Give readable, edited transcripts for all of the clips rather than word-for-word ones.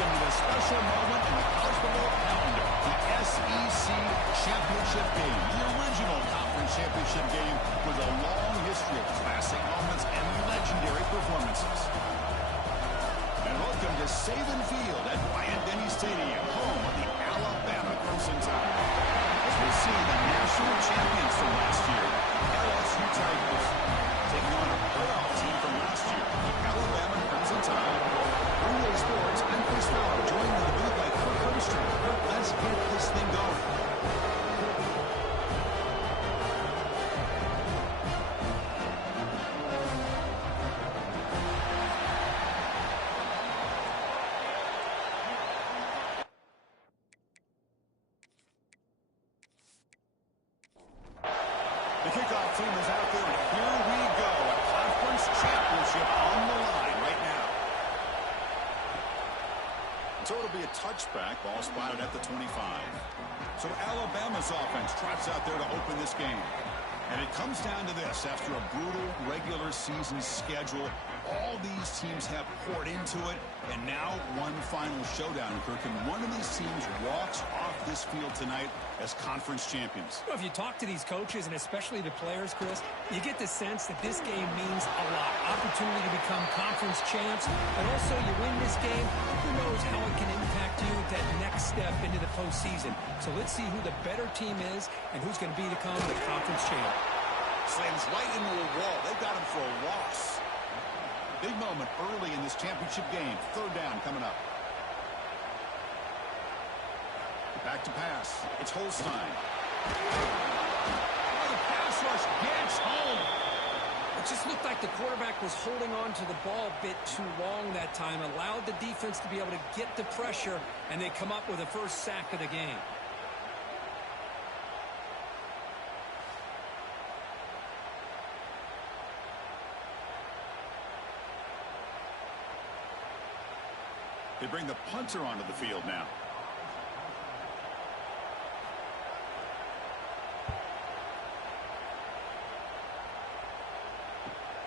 welcome to the special moment in the college football calendar, the SEC Championship Game, the original conference championship game with a long history of classic moments and legendary performances. And welcome to Saban Field at Bryant-Denny Stadium, home of the Alabama Crimson Tide. As we see the national champions from last year, LSU Tigers, taking on a playoff team from last year, the Alabama Crimson Tide. Relay Sports, I'm Chris Fowler, joined in the booth by Kirk Hermstrom. Kirk, let's get this thing going. The kickoff team is out there, and here we go. A conference championship on the line right now. So it'll be a touchback. Ball spotted at the 25. So Alabama's offense trots out there to open this game. And it comes down to this. After a brutal regular season schedule, all these teams have poured into it. And now one final showdown, Kirk. And one of these teams walks off this field tonight as conference champions. Well, if you talk to these coaches, and especially the players, Chris, you get the sense that this game means a lot. Opportunity to become conference champs. And also, you win this game, who knows how it can impact you at that next step into the postseason. So let's see who the better team is and who's going to become the conference champ. Slams right into a wall. They got him for a loss. Big moment early in this championship game. Third down coming up. Back to pass. It's Holstein. Oh, the pass rush gets home. It just looked like the quarterback was holding on to the ball a bit too long that time, allowed the defense to be able to get the pressure, and they come up with the first sack of the game. They bring the punter onto the field now.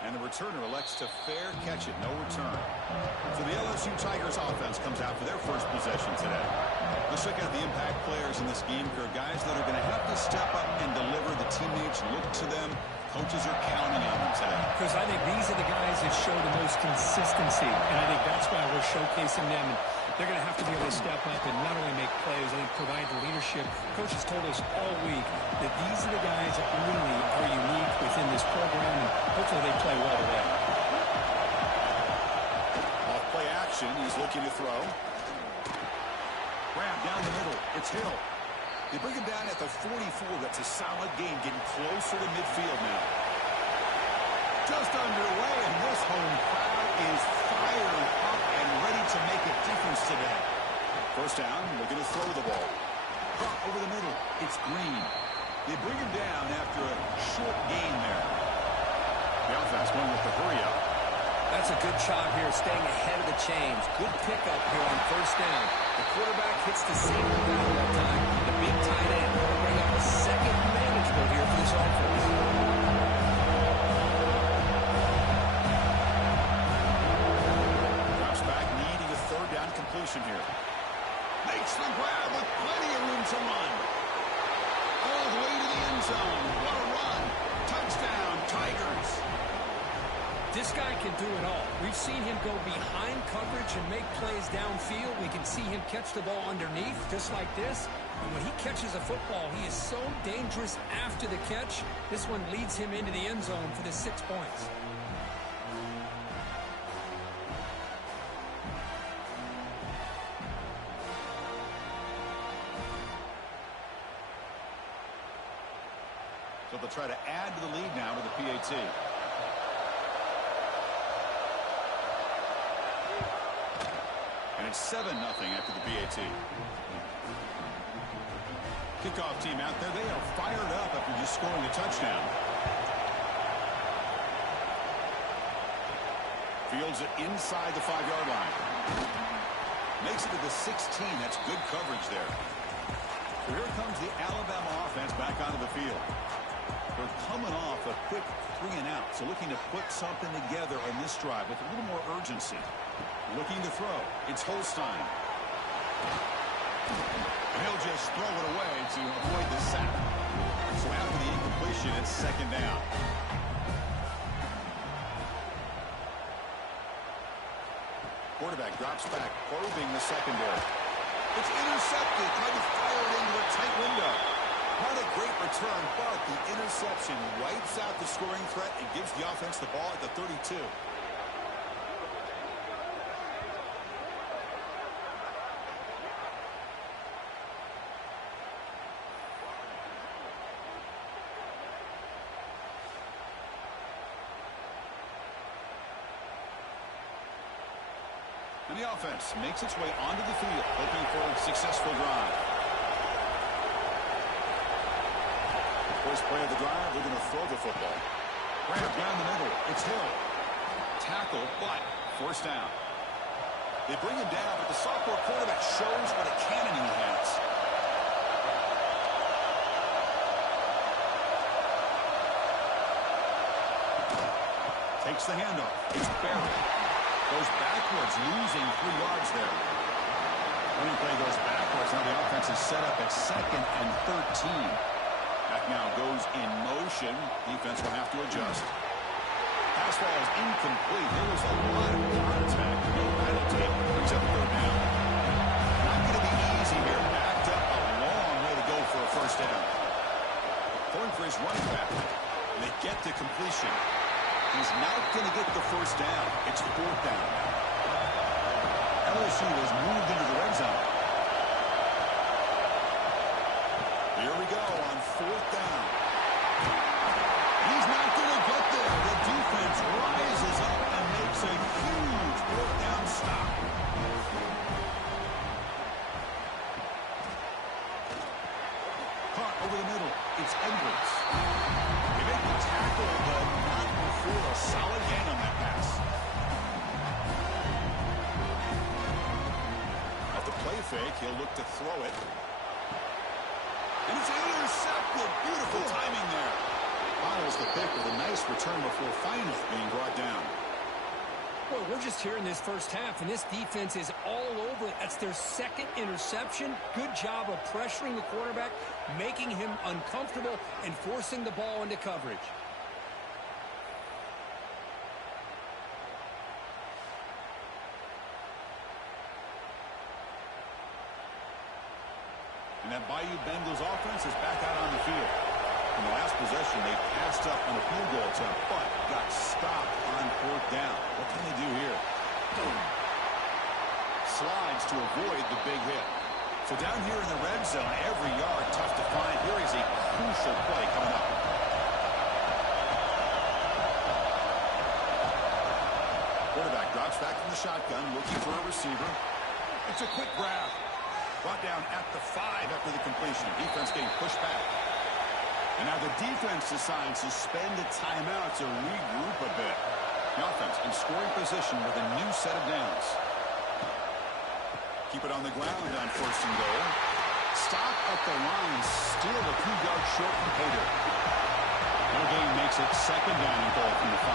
And the returner elects to fair catch it, no return. So the LSU Tigers offense comes out for their first possession today. Let's check out the impact players in this game, guys that are going to have to step up and deliver. The teammates look to them. Coaches are counting on them today. Because I think these are the guys that show the most consistency, and I think that's why we're showcasing them. And they're going to have to be able to step up and not only make plays, I think provide the leadership. Coaches told us all week that these are the guys that really are unique within this program, and hopefully they play well today. Off play action, he's looking to throw. Grab down the middle, it's Hill. They bring him down at the 44. That's a solid game, getting closer to midfield now. Just underway, and this home crowd is fired up and ready to make a difference today. First down, looking to throw the ball. Drop over the middle, it's Green. They bring him down after a short gain there. The offense going with the hurry up. That's a good job here, staying ahead of the chains. Good pickup here on first down. The quarterback hits the same valve that time. The big tight end will bring up a second manageable here for this offense. Drops back, needing a third down completion here. Makes the grab with plenty of room to run. All the way to the end zone. What a run. Touchdown, Tigers. This guy can do it all. We've seen him go behind coverage and make plays downfield. We can see him catch the ball underneath, just like this. And when he catches a football, he is so dangerous after the catch. This one leads him into the end zone for the 6 points. So they'll try to add to the lead now with the PAT. And it's 7-0 after the PAT. Kickoff team out there. They are fired up after just scoring a touchdown. Fields it inside the 5-yard line. Makes it to the 16. That's good coverage there. So here comes the Alabama offense back onto the field. They're coming off a quick 3-and-out, so looking to put something together on this drive with a little more urgency. Looking to throw. It's Holstein. And he'll just throw it away to avoid the sack. So after the incompletion, it's second down. Quarterback drops back, probing the secondary. It's intercepted, trying to fire it into a tight window. Not a great return, but the interception wipes out the scoring threat and gives the offense the ball at the 32. And the offense makes its way onto the field, hoping for a successful drive. First play of the drive, they're going to throw the football. Grab down the middle. It's Hill. Tackle, but forced down. They bring him down, but the sophomore quarterback shows what a cannon he has. Takes the handoff. It's Barrett. Goes backwards, losing 3 yards there. Running play goes backwards. Now the offense is set up at 2nd and 13. Back now goes in motion. Defense will have to adjust. Pass ball is incomplete. There was a lot of contact. No penalty. Brings up 3rd down. Not going to be easy here. Backed up a long way to go for a first down. Going for his running back. And they get to completion. He's not going to get the first down. It's 4th down now. LSU has moved into the red zone. Here we go on 4th down. He's not going to get there. The defense rises up and makes a huge 4th down stop. Caught over the middle. It's Edwards. They make the tackle, but not before a solid gain on that pass. At the play fake, he'll look to throw it. And it's intercepted. Beautiful timing there. Follows the pick with a nice return before finally being brought down. Boy, we're just here in this first half, and this defense is all over it. That's their 2nd interception. Good job of pressuring the quarterback, making him uncomfortable, and forcing the ball into coverage. And that Bayou Bengals offense is back out on the field. In the last possession, they passed up on a field goal attempt, but got stopped on 4th down. What can they do here? Slides to avoid the big hit. So down here in the red zone, every yard tough to find. Here is a crucial play coming up. Quarterback drops back from the shotgun, looking for a receiver. It's a quick grab. Brought down at the 5 after the completion. Defense getting pushed back. And now the defense decides to spend a timeout to regroup a bit. The offense in scoring position with a new set of downs. Keep it on the ground on 1st and goal. Stop at the line, still a few yards short from Pater. No gain makes it 2nd down and goal from the 5.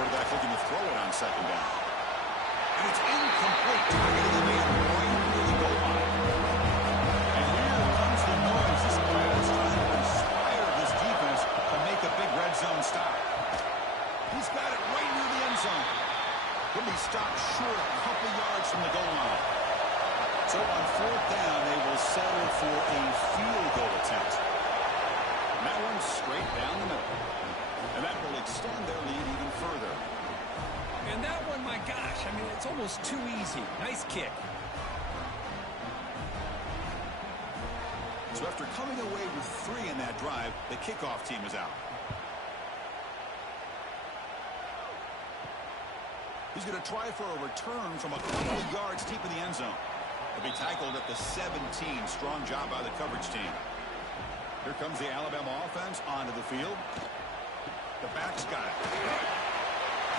Quarterback looking to throw it on 2nd down. And it's incomplete. Targeting the man right near the goal line. And here comes the noise. This player is trying to inspire this defense to make a big red zone stop. He's got it right near the end zone. He'll be stopped short a couple yards from the goal line. So on 4th down, they will settle for a field goal attempt. And that one's straight down the middle. And that will extend their lead even further. And that one, my gosh, I mean, it's almost too easy. Nice kick. So after coming away with 3 in that drive, the kickoff team is out. He's going to try for a return from a couple of yards deep in the end zone. He'll be tackled at the 17. Strong job by the coverage team. Here comes the Alabama offense onto the field. The back's got it.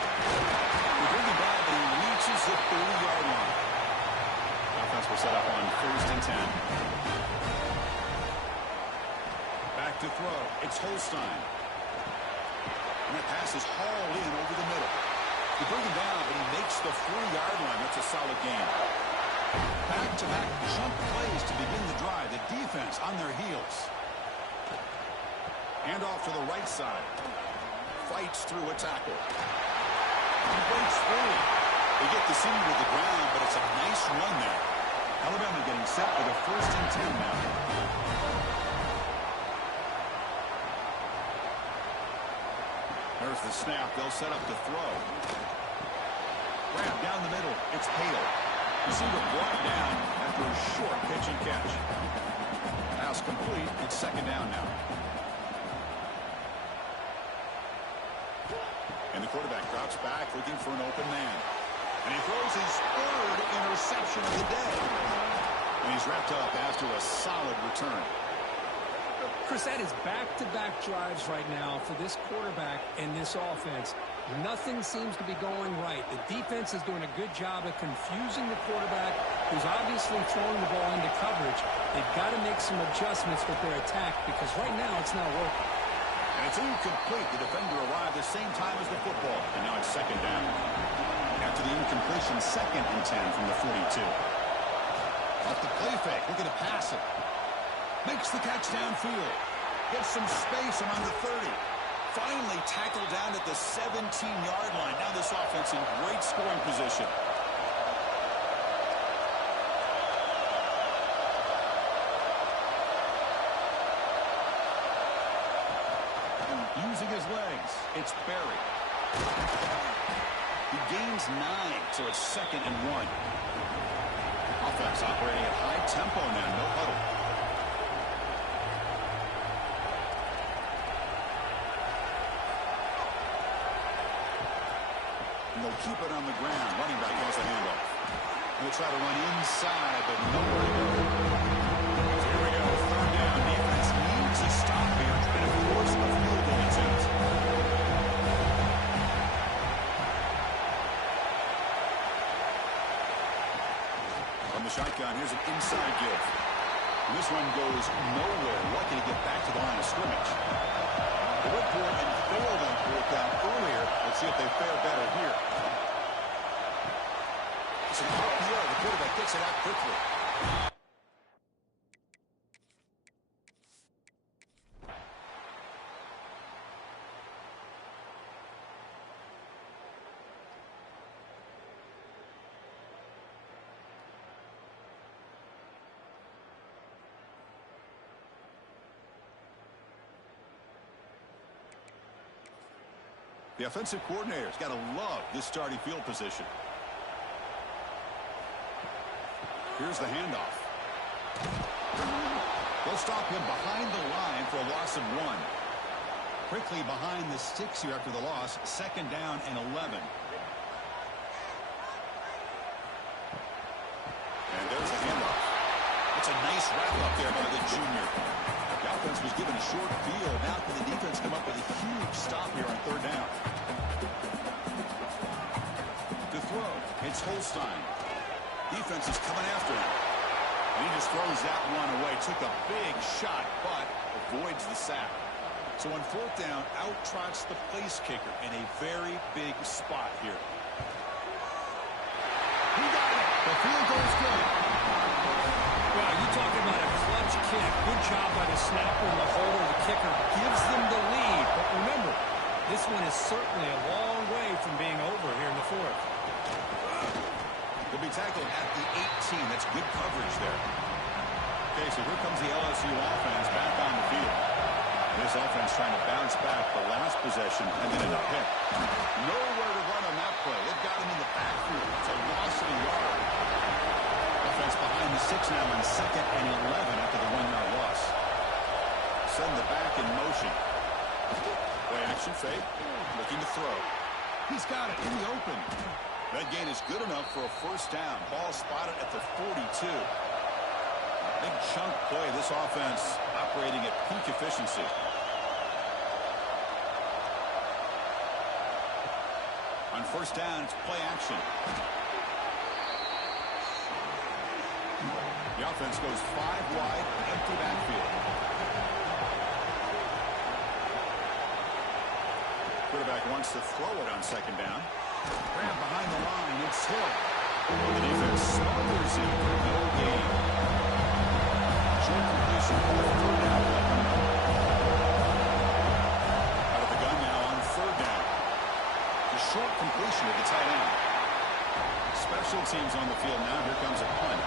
We bring him back, but he reaches the 30-yard line. The offense will set up on 1st and 10. Back to throw. It's Holstein. And that pass is hauled in over the middle. You bring him down, but he makes the 4-yard line. That's a solid gain. Back-to-back jump plays to begin the drive. The defense on their heels. Hand off to the right side. Fights through a tackle. He breaks free. They get the senior to the ground, but it's a nice run there. Alabama getting set for the 1st and 10 now. There's the snap. They'll set up to throw. Grab down the middle. It's Hale. Receiver brought down after a short pitch and catch. Pass complete. It's 2nd down now. And the quarterback drops back looking for an open man. And he throws his 3rd interception of the day. And he's wrapped up after a solid return. Chris, that is back-to-back drives right now for this quarterback and this offense. Nothing seems to be going right. The defense is doing a good job of confusing the quarterback, who's obviously throwing the ball into coverage. They've got to make some adjustments with their attack because right now it's not working. And it's incomplete. The defender arrived the same time as the football. And now it's 2nd down. After the incompletion, 2nd and 10 from the 42. Off the play fake. Looking to pass it. Makes the catch downfield. Gets some space around the 30. Finally tackled down at the 17-yard line. Now this offense in great scoring position. Using his legs, it's Berry. He gains 9, so it's 2nd and 1. Offense operating at high tempo now, no huddle. And they'll keep it on the ground. Running back has the handoff. They'll try to run inside, but nowhere to go. So here we go, 3rd down. Defense needs a stop here, trying to force a field goal attempt. From the shotgun, here's an inside give. And this one goes nowhere. Lucky to get back to the line of scrimmage. They went for it and failed on 4th down earlier. Let's see if they fare better here. It's an RPO. The quarterback gets it out quickly. The offensive coordinator's got to love this starting field position. Here's the handoff. They'll stop him behind the line for a loss of 1. Quickly behind the sticks here after the loss. 2nd down and 11. And there's the handoff. It's a nice wrap-up there by the junior. The offense was given a short field. Now can the defense come up with a huge stop here on 3rd down? To throw, it's Holstein. Defense is coming after him. And he just throws that one away. Took a big shot, but avoids the sack. So on 4th down, out trots the place kicker in a very big spot here. He got it. The field goal's good. Well, you talking about a clutch kick. Good job by the snapper and the holder. The kicker gives them the lead. But remember, this one is certainly a long way from being over here in the 4th. He'll be tackled at the 18. That's good coverage there. Okay, so here comes the LSU offense back on the field. This offense trying to bounce back the last possession and then in a pick. Nowhere to run on that play. They've got him in the backfield. It's a loss of a yard. Offense behind the 6 now on 2nd and 11 after the 1-yard loss. Send the back in motion. Play action fake. Looking to throw. He's got it in the open. That gain is good enough for a 1st down. Ball spotted at the 42. Big chunk play. This offense operating at peak efficiency. On 1st down, it's play action. The offense goes 5 wide, empty backfield. Quarterback wants to throw it on 2nd down. Grab behind the line. It's Slow. And the defense smothers him for no gain. Short completion for the third down play. Out of the gun now on third down. The short completion to the tight end. Special teams on the field now. Here comes a punt.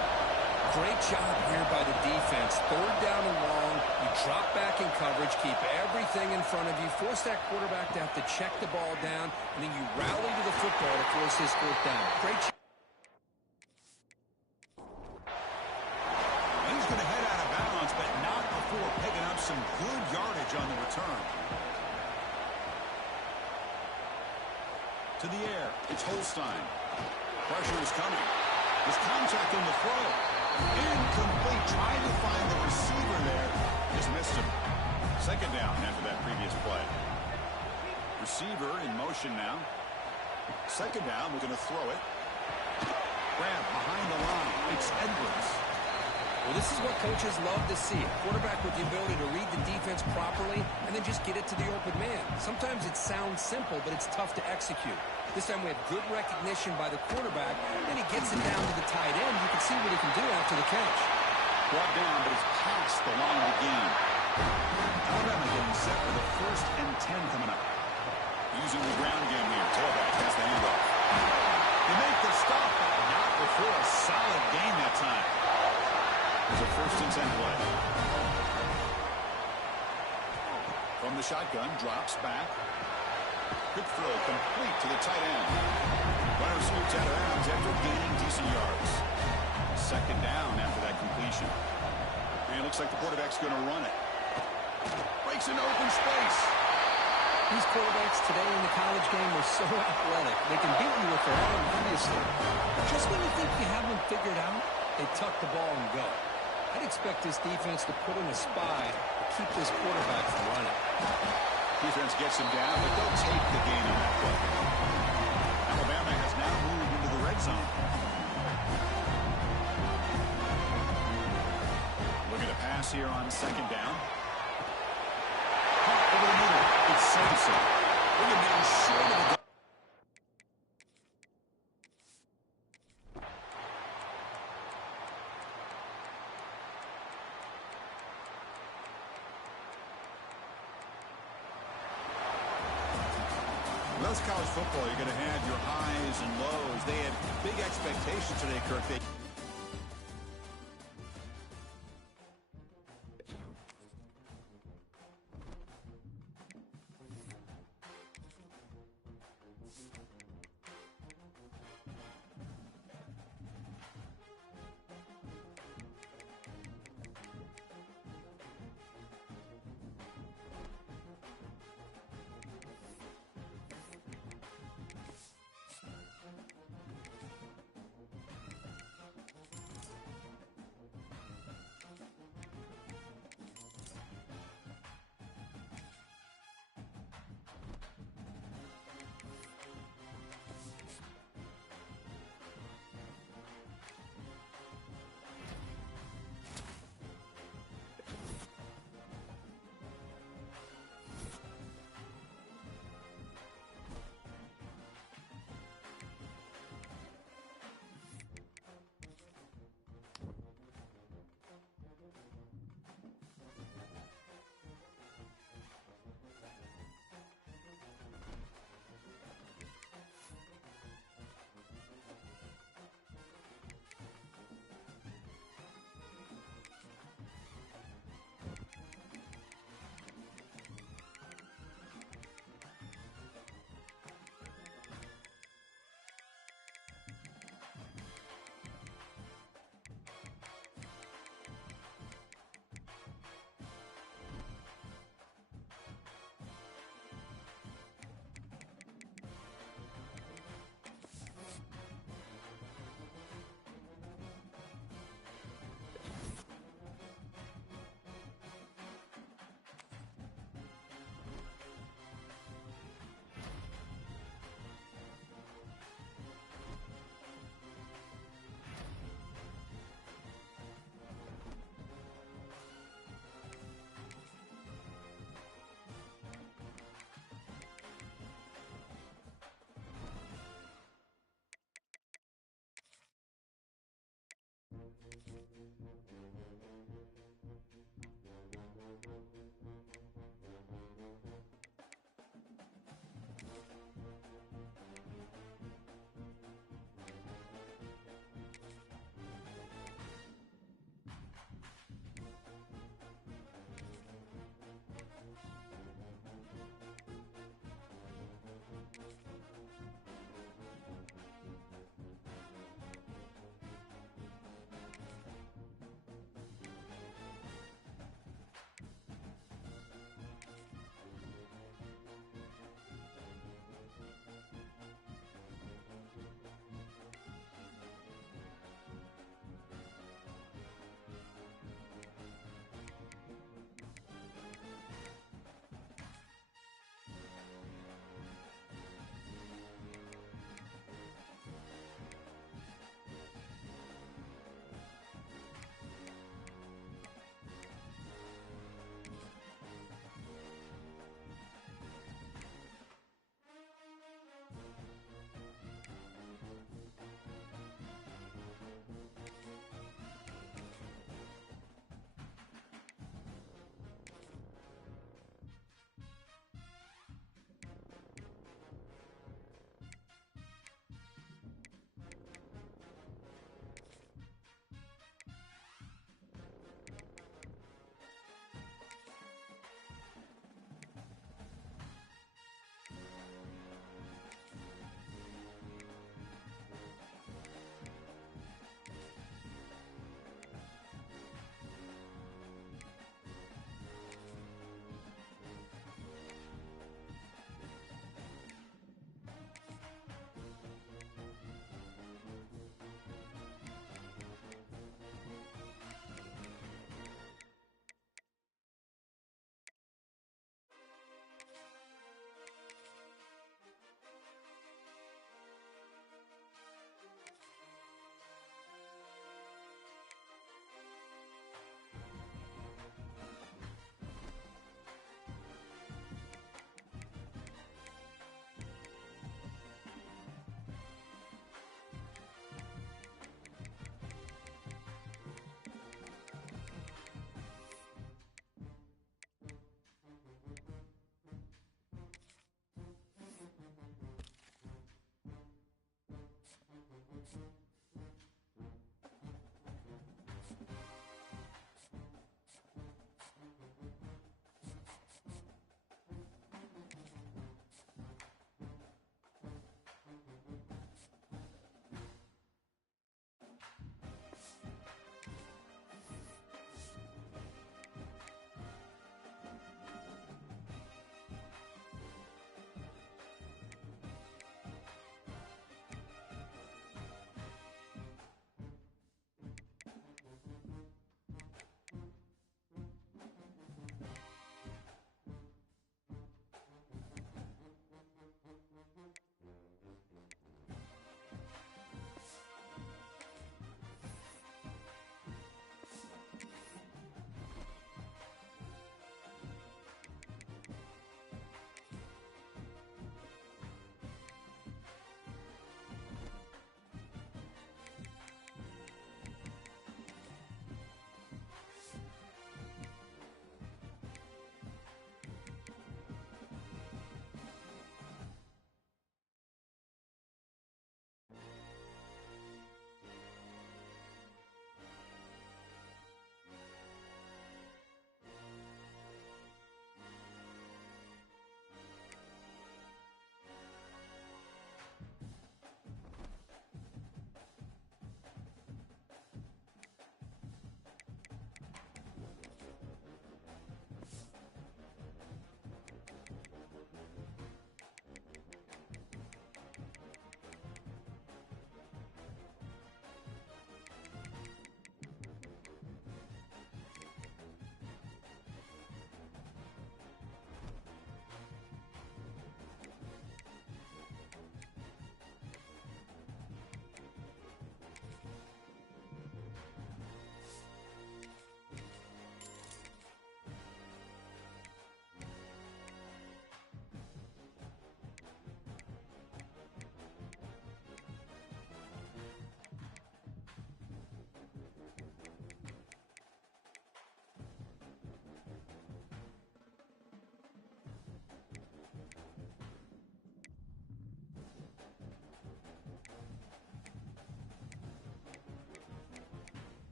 Great job here by the defense. Third down and long. You drop back in coverage, keep everything in front of you, force that quarterback to have to check the ball down, and then you rally to the football to force this fourth down. Great job. He's going to head out of bounds, but not before picking up some good yardage on the return. To the air, it's Holstein. Pressure is coming. There's contact in the throw. Incomplete. Trying to find the receiver there. Just missed him. Second down after that previous play. Receiver in motion now. Second down. We're going to throw it. Grab behind the line. It's Edwards. Well, this is what coaches love to see. A quarterback with the ability to read the defense properly and then just get it to the open man. Sometimes it sounds simple, but it's tough to execute. This time we have good recognition by the quarterback, and he gets it down to the tight end. You can see what he can do after the catch. Brought down, but it's past the line of the game. Alabama getting set for the 1st and 10 coming up. Using the ground game here. Tailback has the handoff. They make the stop, but not before a solid gain that time. It's a 1st and 10 play. From the shotgun, drops back. Quick throw, complete to the tight end. Runner scoots out of bounds after gaining decent yards. Second down after that completion. And it looks like the quarterback's going to run it. Breaks into open space. These quarterbacks today in the college game are so athletic. They can beat you with their arm, obviously. Just when you think you have them figured out, they tuck the ball and go. I'd expect this defense to put in a spy to keep this quarterback from running. Defense gets him down, but they'll take the gain on that play. Alabama has now moved into the red zone. Looking to pass here on second down. Caught over the middle. It's Sampson. Bringing down short of the goal. That's college football. You're going to have your highs and lows. They had big expectations today, Kirk.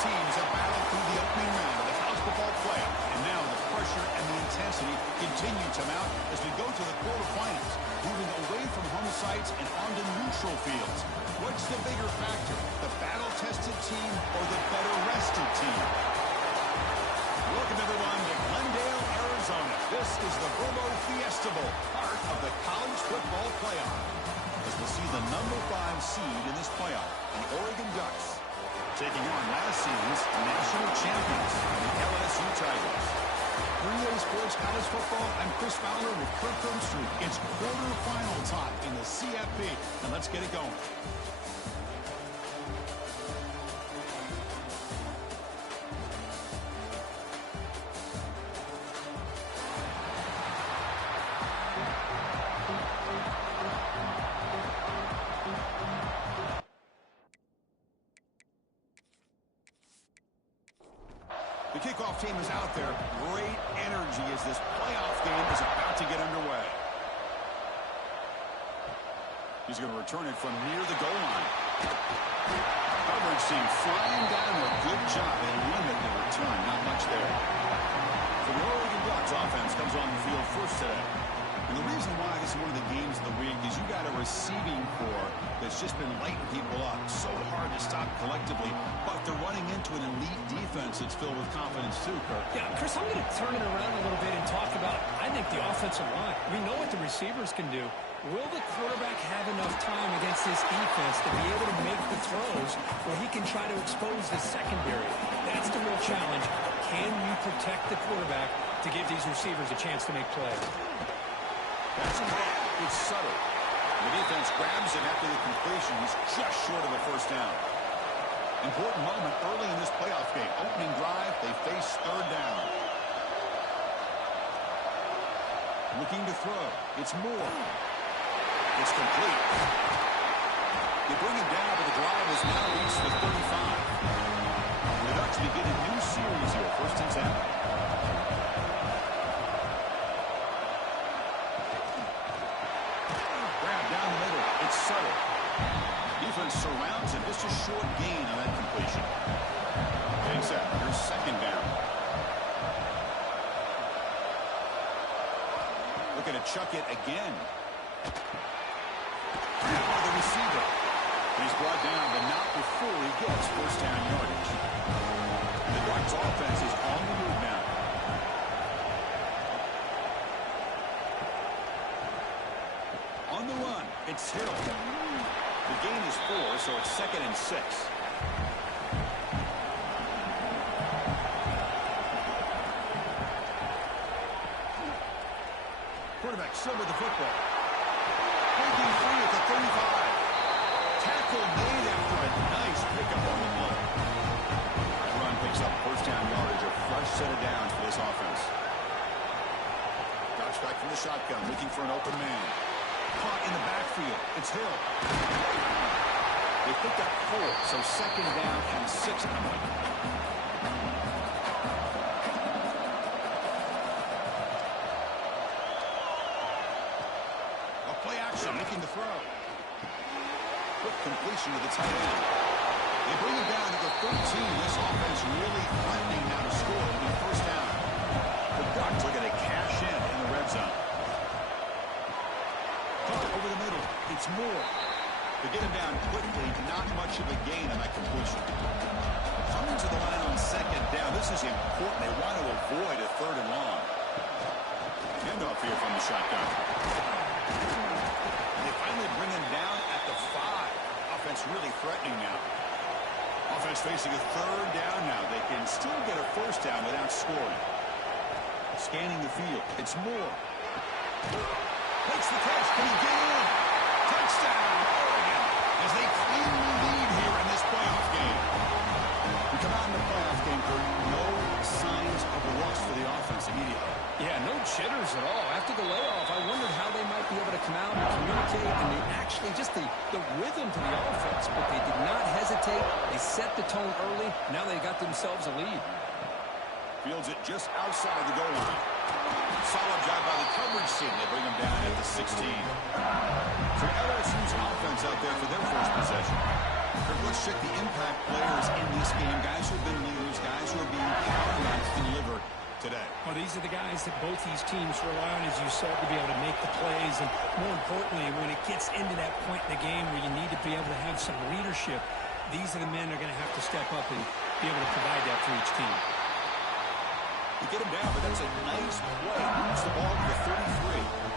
teams have battled through the opening round of the college football playoff, and now the pressure and the intensity continue to mount as we go to the quarterfinals, moving away from home sites and onto neutral fields. What's the bigger factor, the battle-tested team or the better-rested team? Welcome, everyone, to Glendale, Arizona. This is the Verbo Fiesta Bowl, part of the college football playoff, as we'll see the number 5 seed in this playoff, the Oregon Ducks, taking on last season's national champions, the LSU Tigers. 3A Sports College Football, I'm Chris Fowler with Kirk Street. It's quarterfinal time in the CFP, and let's get it going. The kickoff team is out there. Great energy as this playoff game is about to get underway. He's going to return it from near the goal line. Coverage team flying down a good job and limit the return. Not much there. So the Oregon Ducks offense comes on the field first today. And the reason why this is one of the games of the week is you got a receiving corps that's just been lighting people up. So hard to stop collectively, but they're running into an elite defense that's filled with confidence too, Kirk. Yeah, Chris, I'm going to turn it around a little bit and talk about, I think, the offensive line. We know what the receivers can do. Will the quarterback have enough time against this defense to be able to make the throws where he can try to expose the secondary? That's the real challenge. Can you protect the quarterback to give these receivers a chance to make plays? That's a hit. It's subtle. The defense grabs him after the completion. He's just short of a first down. Important moment early in this playoff game. Opening drive, they face third down. Looking to throw. It's Moore. It's complete. They bring him down, but the drive has now reached the 35. The Ducks begin a new series here. First and 10. Subtle. Defense surrounds him. Just a short gain on that completion. Getting set. Here's second down. Looking to chuck it again. Now the receiver. He's brought down, but not before he gets first down yardage. The Ducks offense is on the move now. On the run, it's Hill. The gain is 4, so it's 2nd and 6. Quarterback still with the football. Breaking free at the 35. Tackle made after a nice pickup on the play. That run picks up first down yardage, a fresh set of downs for this offense. Ducks back from the shotgun, looking for an open man. Caught in the backfield. It's Hill. They picked up 4, so second down and 6 on the play. A play action, making the throw. Quick completion to the tight end. They bring him down to the 13. This offense really threatening now to score on the first down. The Ducks looking to cash in the red zone. Over the middle, it's Moore. They get him down quickly, not much of a gain on that completion. Coming to the line on second down, this is important. They want to avoid a third and long. Handoff here from the shotgun. They finally bring him down at the 5. Offense really threatening now. Offense facing a third down now. They can still get a first down without scoring. Scanning the field, it's Moore. Makes the catch. Can he get in? Touchdown, Oregon, as they cleanly lead here in this playoff game. We come out in the playoff game, Kurt. No signs of a rust for the offense immediately. Yeah, no jitters at all. After the layoff, I wondered how they might be able to come out and communicate, and they actually just the rhythm to the offense, but they did not hesitate. They set the tone early. Now they got themselves a lead. Fields it just outside the goal line. Solid job by the coverage team. They bring him down at the 16. So LSU's offense out there for their first possession. Let's check the impact players in this game. Guys who have been leaders, guys who are being counted on to deliver today. Well, these are the guys that both these teams rely on, as you said, to be able to make the plays. And more importantly, when it gets into that point in the game where you need to be able to have some leadership, these are the men that are going to have to step up and be able to provide that for each team. You get him down, but that's a nice play. Moves the ball to the 33.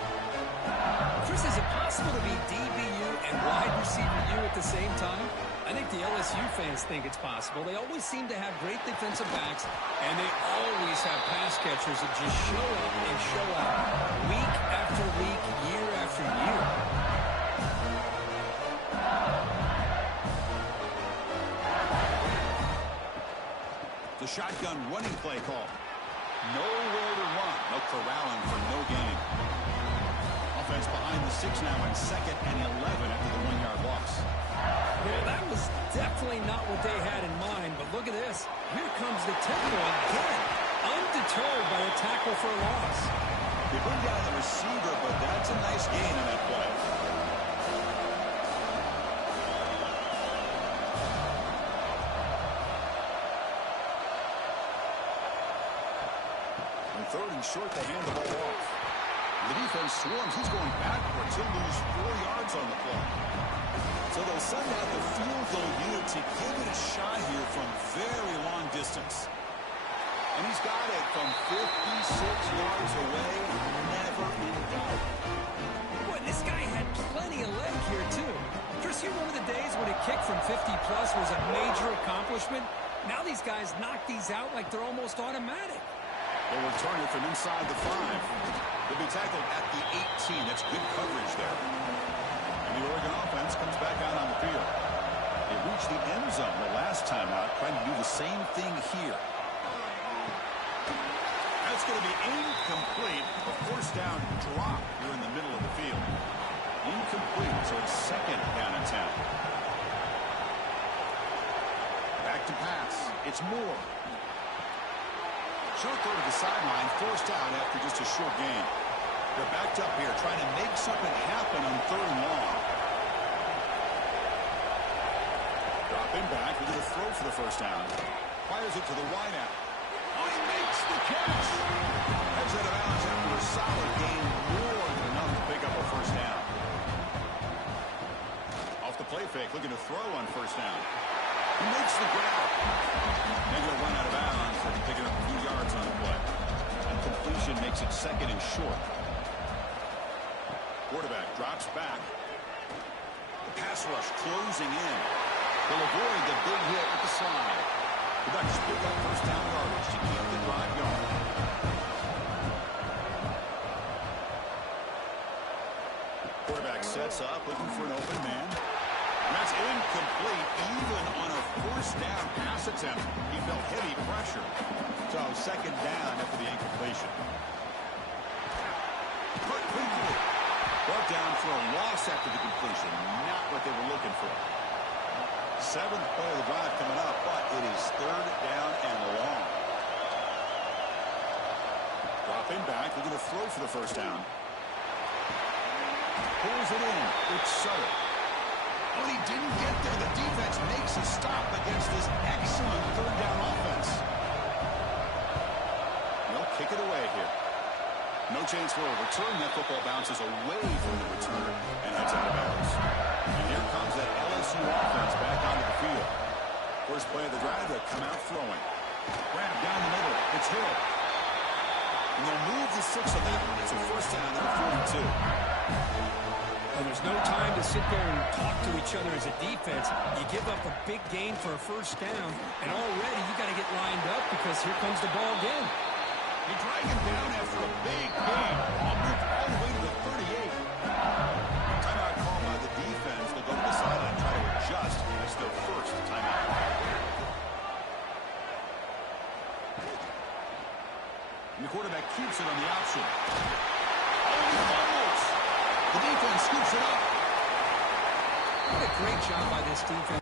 Chris, is it possible to be DBU and wide receiver U at the same time? I think the LSU fans think it's possible. They always seem to have great defensive backs, and they always have pass catchers that just show up and show out week after week, year after year. The shotgun running play call. Nowhere to run. No corralling for no gain. Offense behind the 6 now in 2nd and 11 after the 1-yard loss. Well, that was definitely not what they had in mind, but look at this. Here comes the tempo again, undeterred by the tackle for a loss. They bring down the receiver, but that's a nice gain in that play. On 3rd and short, they hand the ball off. The defense swarms. He's going backwards. He'll lose 4 yards on the play. So they'll send out the field goal unit to give it a shot here from very long distance. And he's got it from 56 yards away. Never in doubt. Boy, this guy had plenty of leg here, too. Chris, you remember the days when a kick from 50-plus was a major accomplishment? Now these guys knock these out like they're almost automatic. They'll return it from inside the 5. They'll be tackled at the 18. That's good coverage there. And the Oregon offense comes back out on the field. They reached the end zone the last time out, trying to do the same thing here. That's going to be incomplete. A 4th down drop here in the middle of the field. Incomplete, so it's 2nd down and 10. Back to pass. It's Moore. Short throw to the sideline, forced out after just a short gain. They're backed up here, trying to make something happen on 3rd and long. Dropping back, we're going to throw for the 1st down. Fires it to the wideout. Oh, he makes the catch! Heads out of bounds after a solid gain, more than enough to pick up a 1st down. Off the play fake, looking to throw on 1st down. He makes the grab. Negative run out of bounds, and picking up a few yards on the play. And completion makes it 2nd and short. Quarterback drops back. The pass rush closing in. They'll avoid the big hit with the slide. The Ducks pick up 1st down yardage to keep the drive going. Quarterback sets up, looking for an open man. And that's incomplete, even on a 1st down pass attempt. He felt heavy pressure. So 2nd down after the incompletion. Quickly. Brought down for a loss after the completion. Not what they were looking for. 7th play of the drive coming up, but it is 3rd down and long. Dropping back, they're going to throw for the 1st down. Pulls it in. It's Sutter. When he didn't get there, the defense makes a stop against this excellent 3rd down offense. They'll kick it away here. No chance for a return. That football bounces away from the return and heads out of bounds. And here comes that LSU offense back onto the field. First play of the drive, they'll come out throwing. Grab down the middle. It's Hill. And they'll move the 6 on that one. It's a 1st down at the 42. Well, there's no time to sit there and talk to each other as a defense. You give up a big gain for a 1st down, and already you got to get lined up because here comes the ball again. They drag him down after a big gain. All the way to the 38. Timeout call by the defense. They'll go to the sideline and try to adjust. That's their 1st timeout. And the quarterback keeps it on the option. Oh, he fumbles. The defense scoops it up. What a great job by this defense.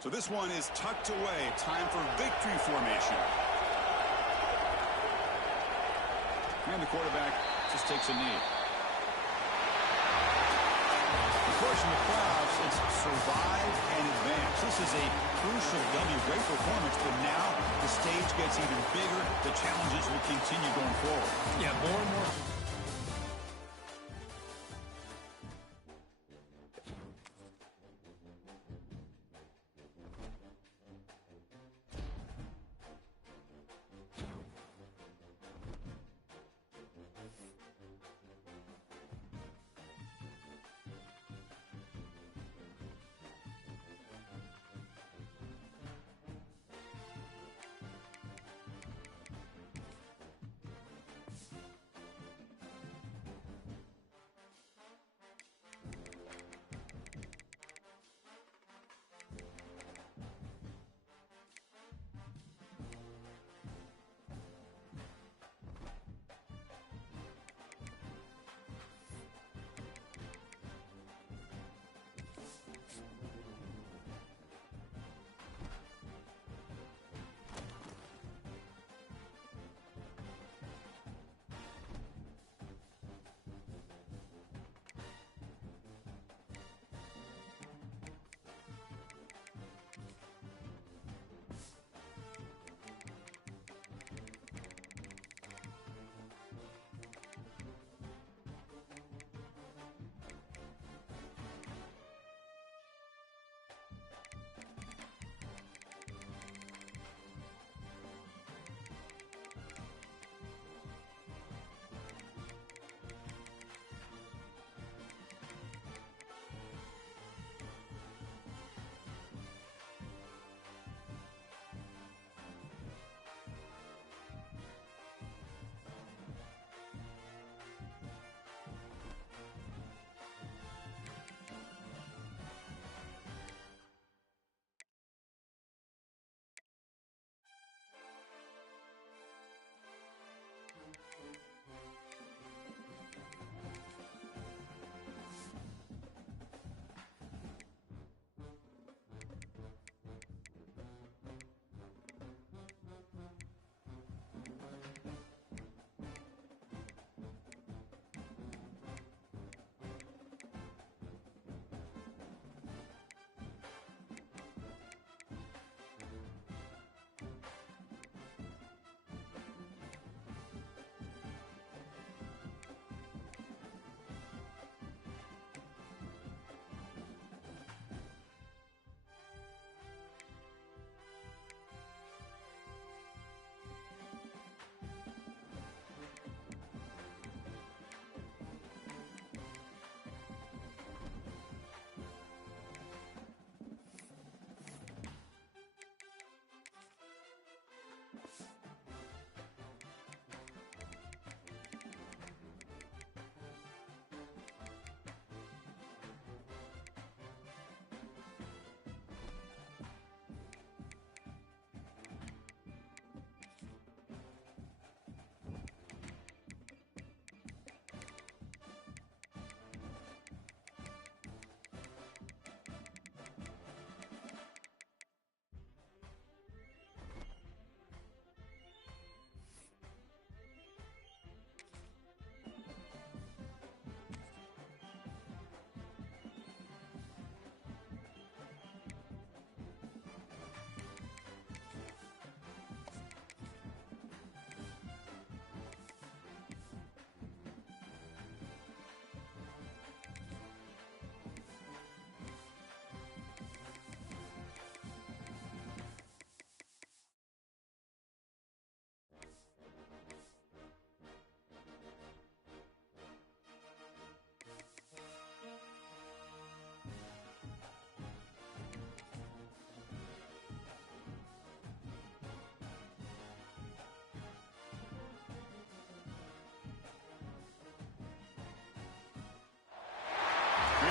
So this one is tucked away. Time for victory formation. And the quarterback just takes a knee. Of course, in the playoffs, it's survive and advance. This is a crucial W. Great performance, but now the stage gets even bigger. The challenges will continue going forward. Yeah, more and more.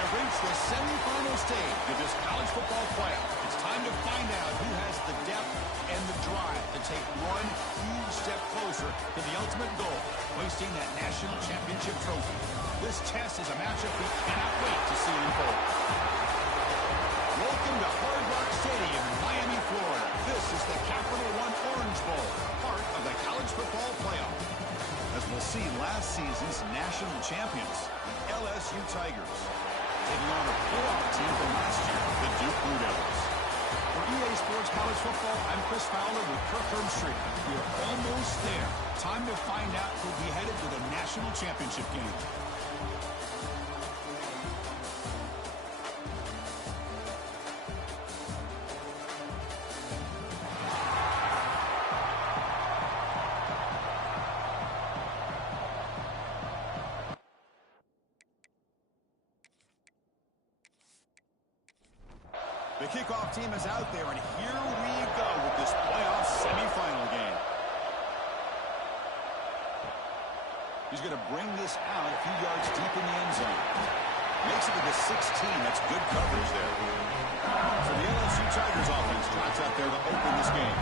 Reached the semifinal stage of this college football playoff. It's time to find out who has the depth and the drive to take one huge step closer to the ultimate goal, hoisting that national championship trophy. This test is a matchup we cannot wait to see unfold. Welcome to Hard Rock Stadium in Miami, Florida. This is the Capital One Orange Bowl, part of the college football playoff. As we'll see, last season's national champions, the LSU Tigers, taking on a playoff team from last year, the Duke Blue Devils. For EA Sports College Football, I'm Chris Fowler with Kirk Herbstreit. We are almost there. Time to find out who'll be headed to the national championship game. The kickoff team is out there, and here we go with this playoff semifinal game. He's going to bring this out a few yards deep in the end zone. Makes it to the 16. That's good coverage there. So the LSU Tigers offense trots out there to open this game.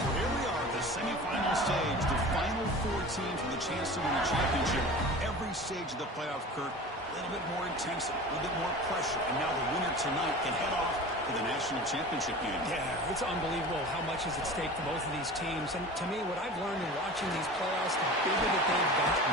So here we are at the semifinal stage, the final four teams with a chance to win the championship. Every stage of the playoff, Kirk, a little bit more intensity, a little bit more pressure, and now the winner tonight can head off to the national championship game. Yeah, it's unbelievable how much is at stake for both of these teams. And to me, what I've learned in watching these playoffs, the bigger that they've gotten,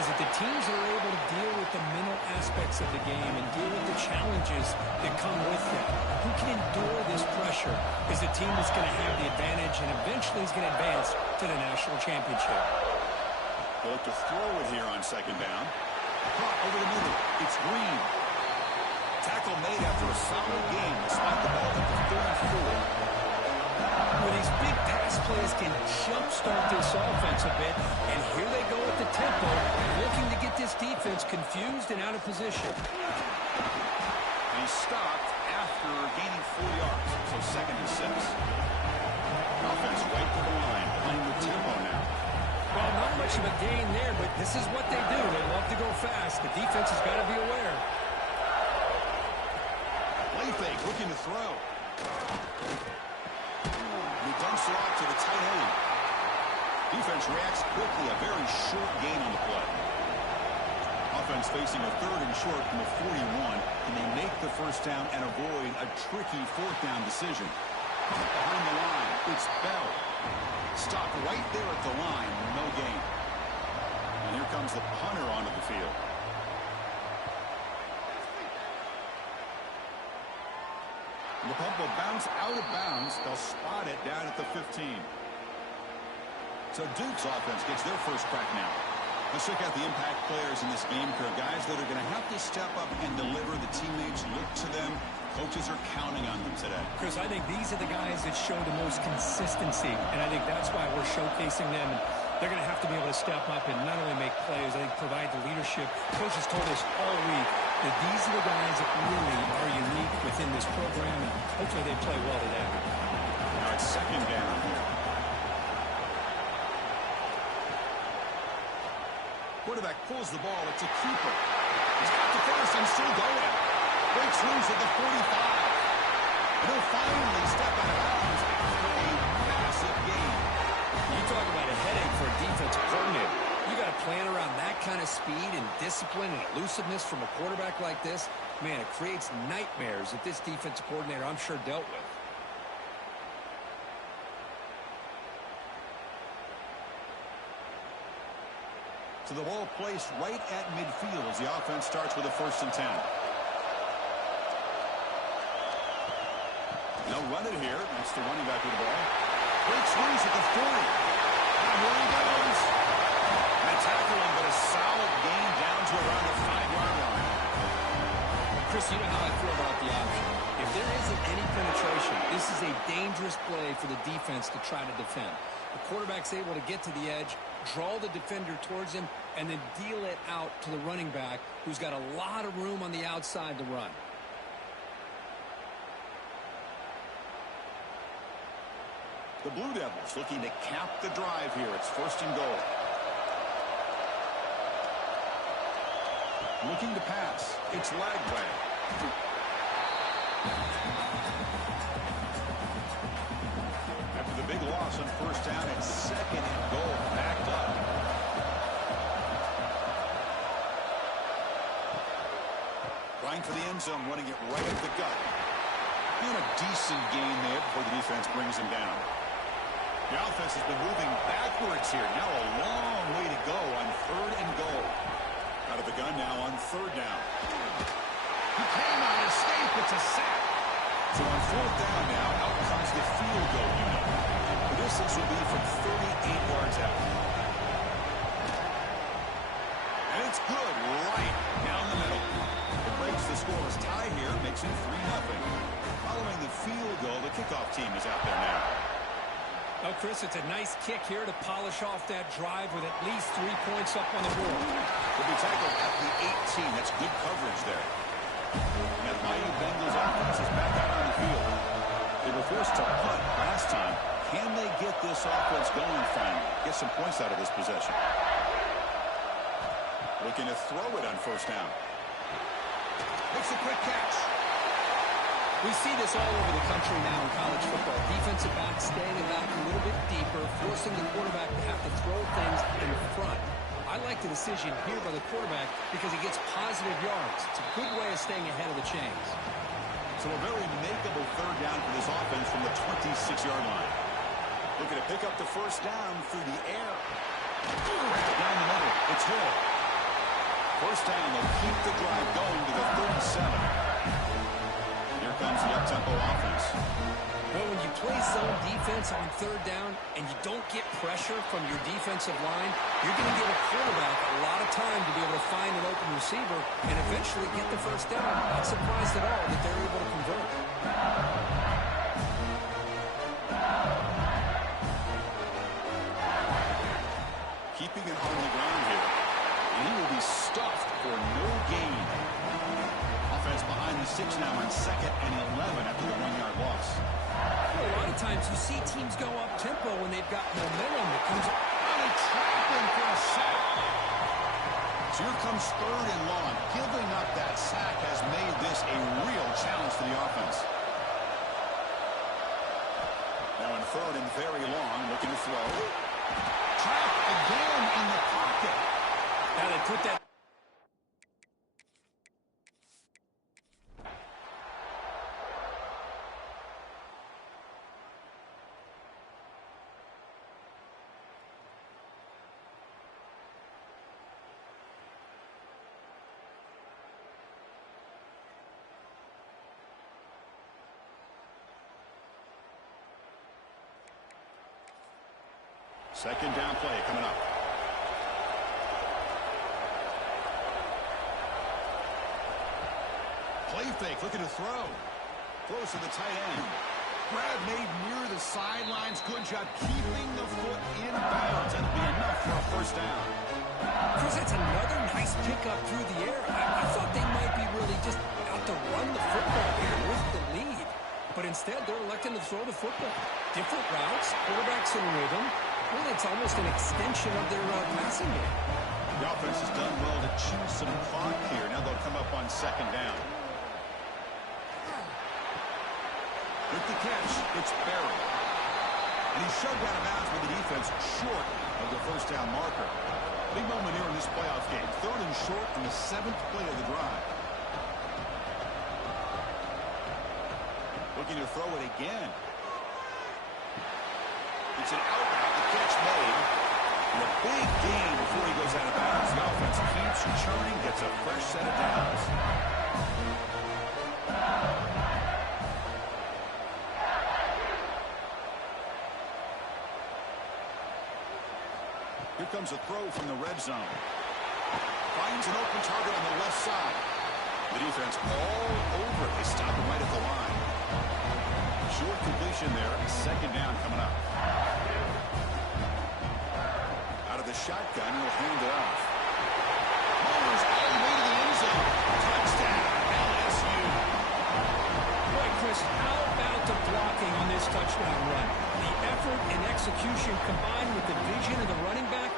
is that the teams that are able to deal with the mental aspects of the game and deal with the challenges that come with them. Who can endure this pressure is the team that's going to have the advantage and eventually is going to advance to the national championship. They'll look to throw it here on second down. Caught over the middle. It's Green. Tackle made after a solid game despite the ball at the 34. Well, these big pass plays can jumpstart this offense a bit, and here they go at the tempo, looking to get this defense confused and out of position. And he stopped after gaining 4 yards, so second and 6. Offense right to the line, playing with tempo now. Well, not much of a gain there, but this is what they do. They love to go fast. The defense has got to be aware. Play fake, looking to throw. He dumps it off to the tight end. Defense reacts quickly, a very short gain on the play. Offense facing a third and short from the 41. Can they make the first down and avoid a tricky fourth down decision? Behind the line, it's Bell. Stopped right there at the line, no gain. And here comes the punter onto the field. The punt will bounce out of bounds. They'll spot it down at the 15. So Duke's offense gets their first crack now. Let's check out the impact players in this game, guys that are going to have to step up and deliver. The teammates look to them. Coaches are counting on them today. Chris, I think these are the guys that show the most consistency, and I think that's why we're showcasing them. And they're going to have to be able to step up and not only make plays, I think provide the leadership. Coaches told us all week that these are the guys that really are unique within this program, and hopefully they play well today. Now it's second down here. Quarterback pulls the ball. It's a keeper. He's got the first and still going. Breaks loose at the 45. And he'll finally step out of bounds after a massive gain. You talk about a headache for a defensive coordinator. You got to plan around that kind of speed and discipline and elusiveness from a quarterback like this. Man, it creates nightmares that this defensive coordinator, I'm sure, dealt with. So the ball placed right at midfield as the offense starts with a 1st and 10. They'll run it here. That's the running back with the ball. Breaks loose at the 40. And here he goes. And a tackling, but a solid gain down to around the 5-yard line. Chris, you know how I feel about the option. If there isn't any penetration, this is a dangerous play for the defense to try to defend. The quarterback's able to get to the edge, draw the defender towards him, and then deal it out to the running back, who's got a lot of room on the outside to run. The Blue Devils looking to cap the drive here. It's 1st and goal. Looking to pass. It's Lagway. After the big loss on 1st down, it's 2nd and goal. Backed up. Going for the end zone, running it right up the gut. And a decent gain there before the defense brings him down. The offense has been moving backwards here. Now a long way to go on 3rd and goal. Out of the gun now on 3rd down. He came on escape. It's a sack. So on 4th down now, out comes the field goal unit. The distance will be from 38 yards out. And it's good right down the middle. It breaks the scoreless tie here, makes it 3-0. Following the field goal, the kickoff team is out there now. Oh, Chris, it's a nice kick here to polish off that drive with at least 3 points up on the board. Will be tackled at the 18. That's good coverage there. And that Miami Bengals offense is back out on the field. They were forced to punt last time. Can they get this offense going finally? Get some points out of this possession. Looking to throw it on 1st down. Makes a quick catch. We see this all over the country now in college football. Defensive backs staying back a little bit deeper, forcing the quarterback to have to throw things in front. I like the decision here by the quarterback because he gets positive yards. It's a good way of staying ahead of the chains. So a very makeable 3rd down for this offense from the 26-yard line. Looking to pick up the 1st down through the air. Down the middle. It's Hill. 1st down. They'll keep the drive going to the 37. Here comes the up-tempo offense. Well, when you play zone defense on 3rd down and you don't get pressure from your defensive line, you're going to give a quarterback a lot of time to be able to find an open receiver and eventually get the 1st down. Not surprised at all that they're able to convert. Keeping it on the ground here. And he will be stuffed for no gain. Offense behind the 6 now on 2nd and 11 after the 1-yard loss. Well, a lot of times you see teams go up-tempo when they've got momentum that comes up. Oh, trapping for a sack. So here comes 3rd and long. Giving up that sack has made this a real challenge to the offense. Now in 3rd and very long, looking to throw. Trapped again in the pocket. Now they put that. Second down play coming up. Play fake, looking to throw. Close to the tight end. Grab made near the sidelines. Good job keeping the foot in bounds. That'll be enough for a 1st down. Chris, that's another nice pickup through the air. I thought they might be really just out to run the football here with the lead. But instead, they're electing to throw the football. Different routes, quarterbacks in rhythm. Really, it's almost an extension of their passing game. The offense has done well to chew some clock here. Now they'll come up on 2nd down. With the catch, it's Barry. And he's shoved out of bounds with the defense short of the 1st down marker. Big moment here in this playoff game. 3rd and short in the 7th play of the drive. Looking to throw it again. It's an out route. The catch made. And a big gain before he goes out of bounds. The offense keeps churning, gets a fresh set of downs. Here comes a throw from the red zone. Finds an open target on the left side. The defense all over it. They stop him right at the line. Short completion there. 2nd down coming up. Out of the shotgun, he'll hand it off. Moves all the way to the end zone. Touchdown, LSU. Boy, Chris, how about the blocking on this touchdown run? The effort and execution combined with the vision of the running back,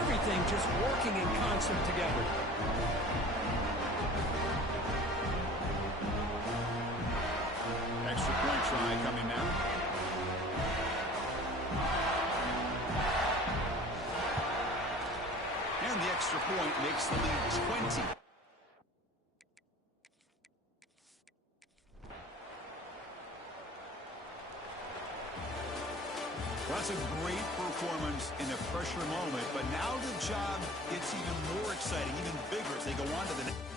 everything just working in concert together. Extra point try coming now. And the extra point makes the lead 20. That's a great performance in a pressure moment, but now the job gets even more exciting, even bigger as they go on to the next.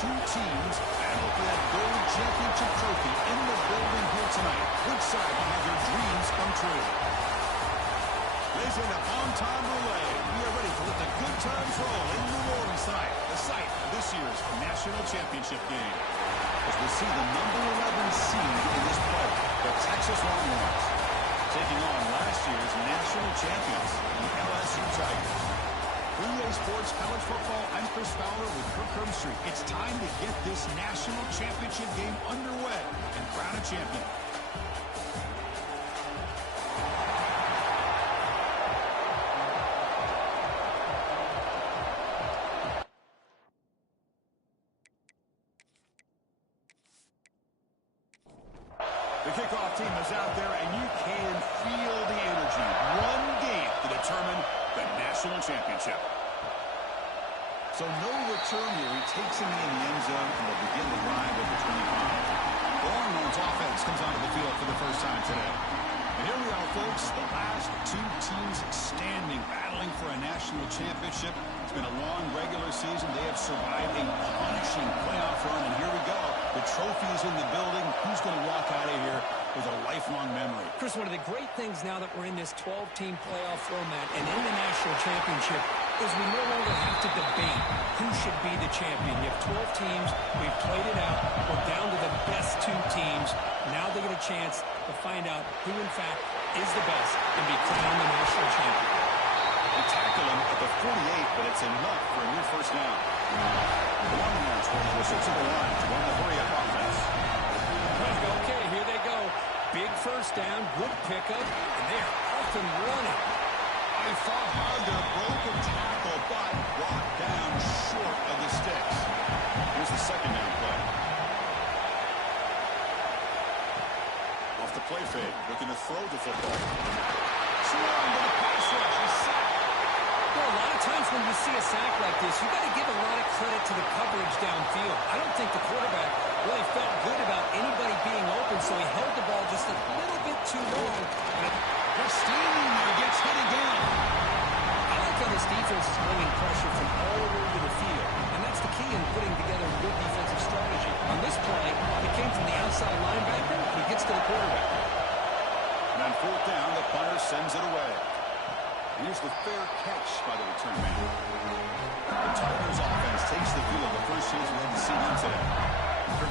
two teams battle for that gold championship trophy in the building here tonight. Which side will have their dreams come true? Lays in a on-time relay. We are ready to let the good times roll in New Orleans tonight, the site of this year's national championship game. As we see the number 11 seed in this play, the Texas Longhorns, taking on last year's national champions, the LSU Tigers. Relay Sports College Football, I'm Chris Fowler with Kirk Herbstreit. It's time to get this national championship game underway and crown a champion. The kickoff team is out there, and you can feel the energy. One game to determine the national championship. So no return here. He takes him in the end zone and will begin the drive at the 25. The Longhorns offense comes onto the field for the first time today. And here we are, folks, the last two teams standing, battling for a national championship. It's been a long regular season. They have survived a punishing playoff run, and here we go. The trophy is in the building. Who's going to walk out of here with a lifelong memory? Chris, one of the great things now that we're in this 12-team playoff format and in the national championship is we no longer have to debate who should be the champion. You have 12 teams. We've played it out. We're down to the best two teams. Now they get a chance to find out who, in fact, is the best and be crowned the national champion. They tackle him at the 48, but it's enough for a new first down. The Longhorns will whistle to the line to run the hurry-up offense. Okay, here they go. Big first down, good pickup, and they're off and running. They fought hard there, broken tackle, but brought down short of the sticks. Here's the second down play. Off the play fake, looking to throw the football. Swung to the pass rush, he's sacked. Well, a lot of times when you see a sack like this, you've got to give a lot of credit to the coverage downfield. I don't think the quarterback really felt good about anybody being open, so he held the ball just a little bit too long. They're steaming there, gets hit again. I like how this defense is bringing pressure from all over the field, and that's the key in putting together a good defensive strategy. On this play, it came from the outside linebacker. He gets to the quarterback. And on fourth down, the punter sends it away. Here's the fair catch by the return man. The Tigers offense takes the field. The first chance we had to see them today.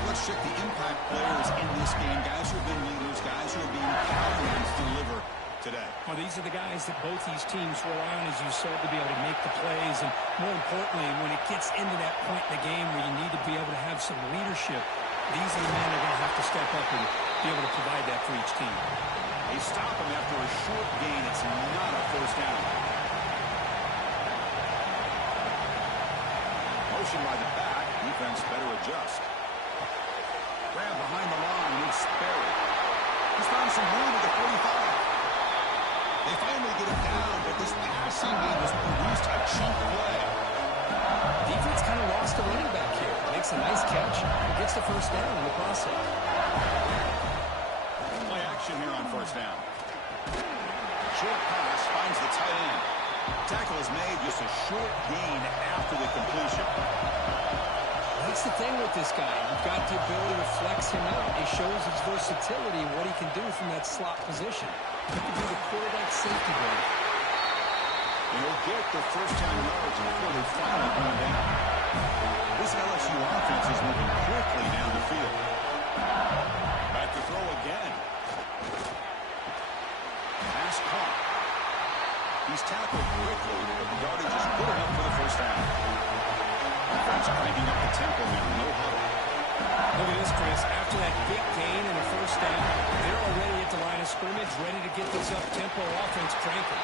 Let's check the impact players in this game. Guys who have been leaders, guys who are being counted on to deliver today. Well, these are the guys that both these teams rely on, as you said, to be able to make the plays. And more importantly, when it gets into that point in the game where you need to be able to have some leadership, these are the men that are going to have to step up and be able to provide that for each team. They stop him after a short gain. It's not a first down. Motion by the back. Defense better adjust. Grab behind the line. It's Sperry. He's found some room at the 45. They finally get him down, but this passing game has produced a chunk play. Defense kind of lost the running back here. Makes a nice catch and gets the first down in the process. Play action here on first down. Short pass finds the tight end. Tackle is made, just a short gain after the completion. That's the thing with this guy. You've got the ability to flex him out. He shows his versatility and what he can do from that slot position. He can be the quarterback safety blanket. He'll get the first down yards before they finally run down. This LSU offense is moving quickly down the field. Back to throw again. Pass caught. He's tackled quickly, but the yardage is good enough for the first down. Defense cranking up the tempo now. No huddle. Look at this, Chris. After that big gain and a first down, they're already at the line of scrimmage, ready to get this up-tempo offense cranking.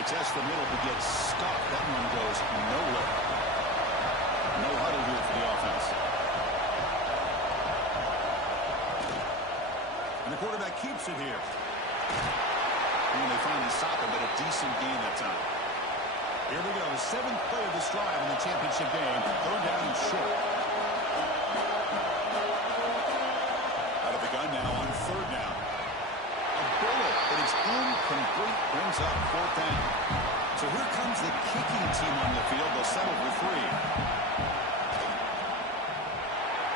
They test the middle, but gets stopped. That one goes nowhere. No huddle here for the offense. And the quarterback keeps it here. And they finally stop him, but a decent gain that time. Here we go, the seventh play of this drive in the championship game. Third down and short. Out of the gun now on third down. A bullet, but it's incomplete, brings up fourth down. So here comes the kicking team on the field. They'll settle for three.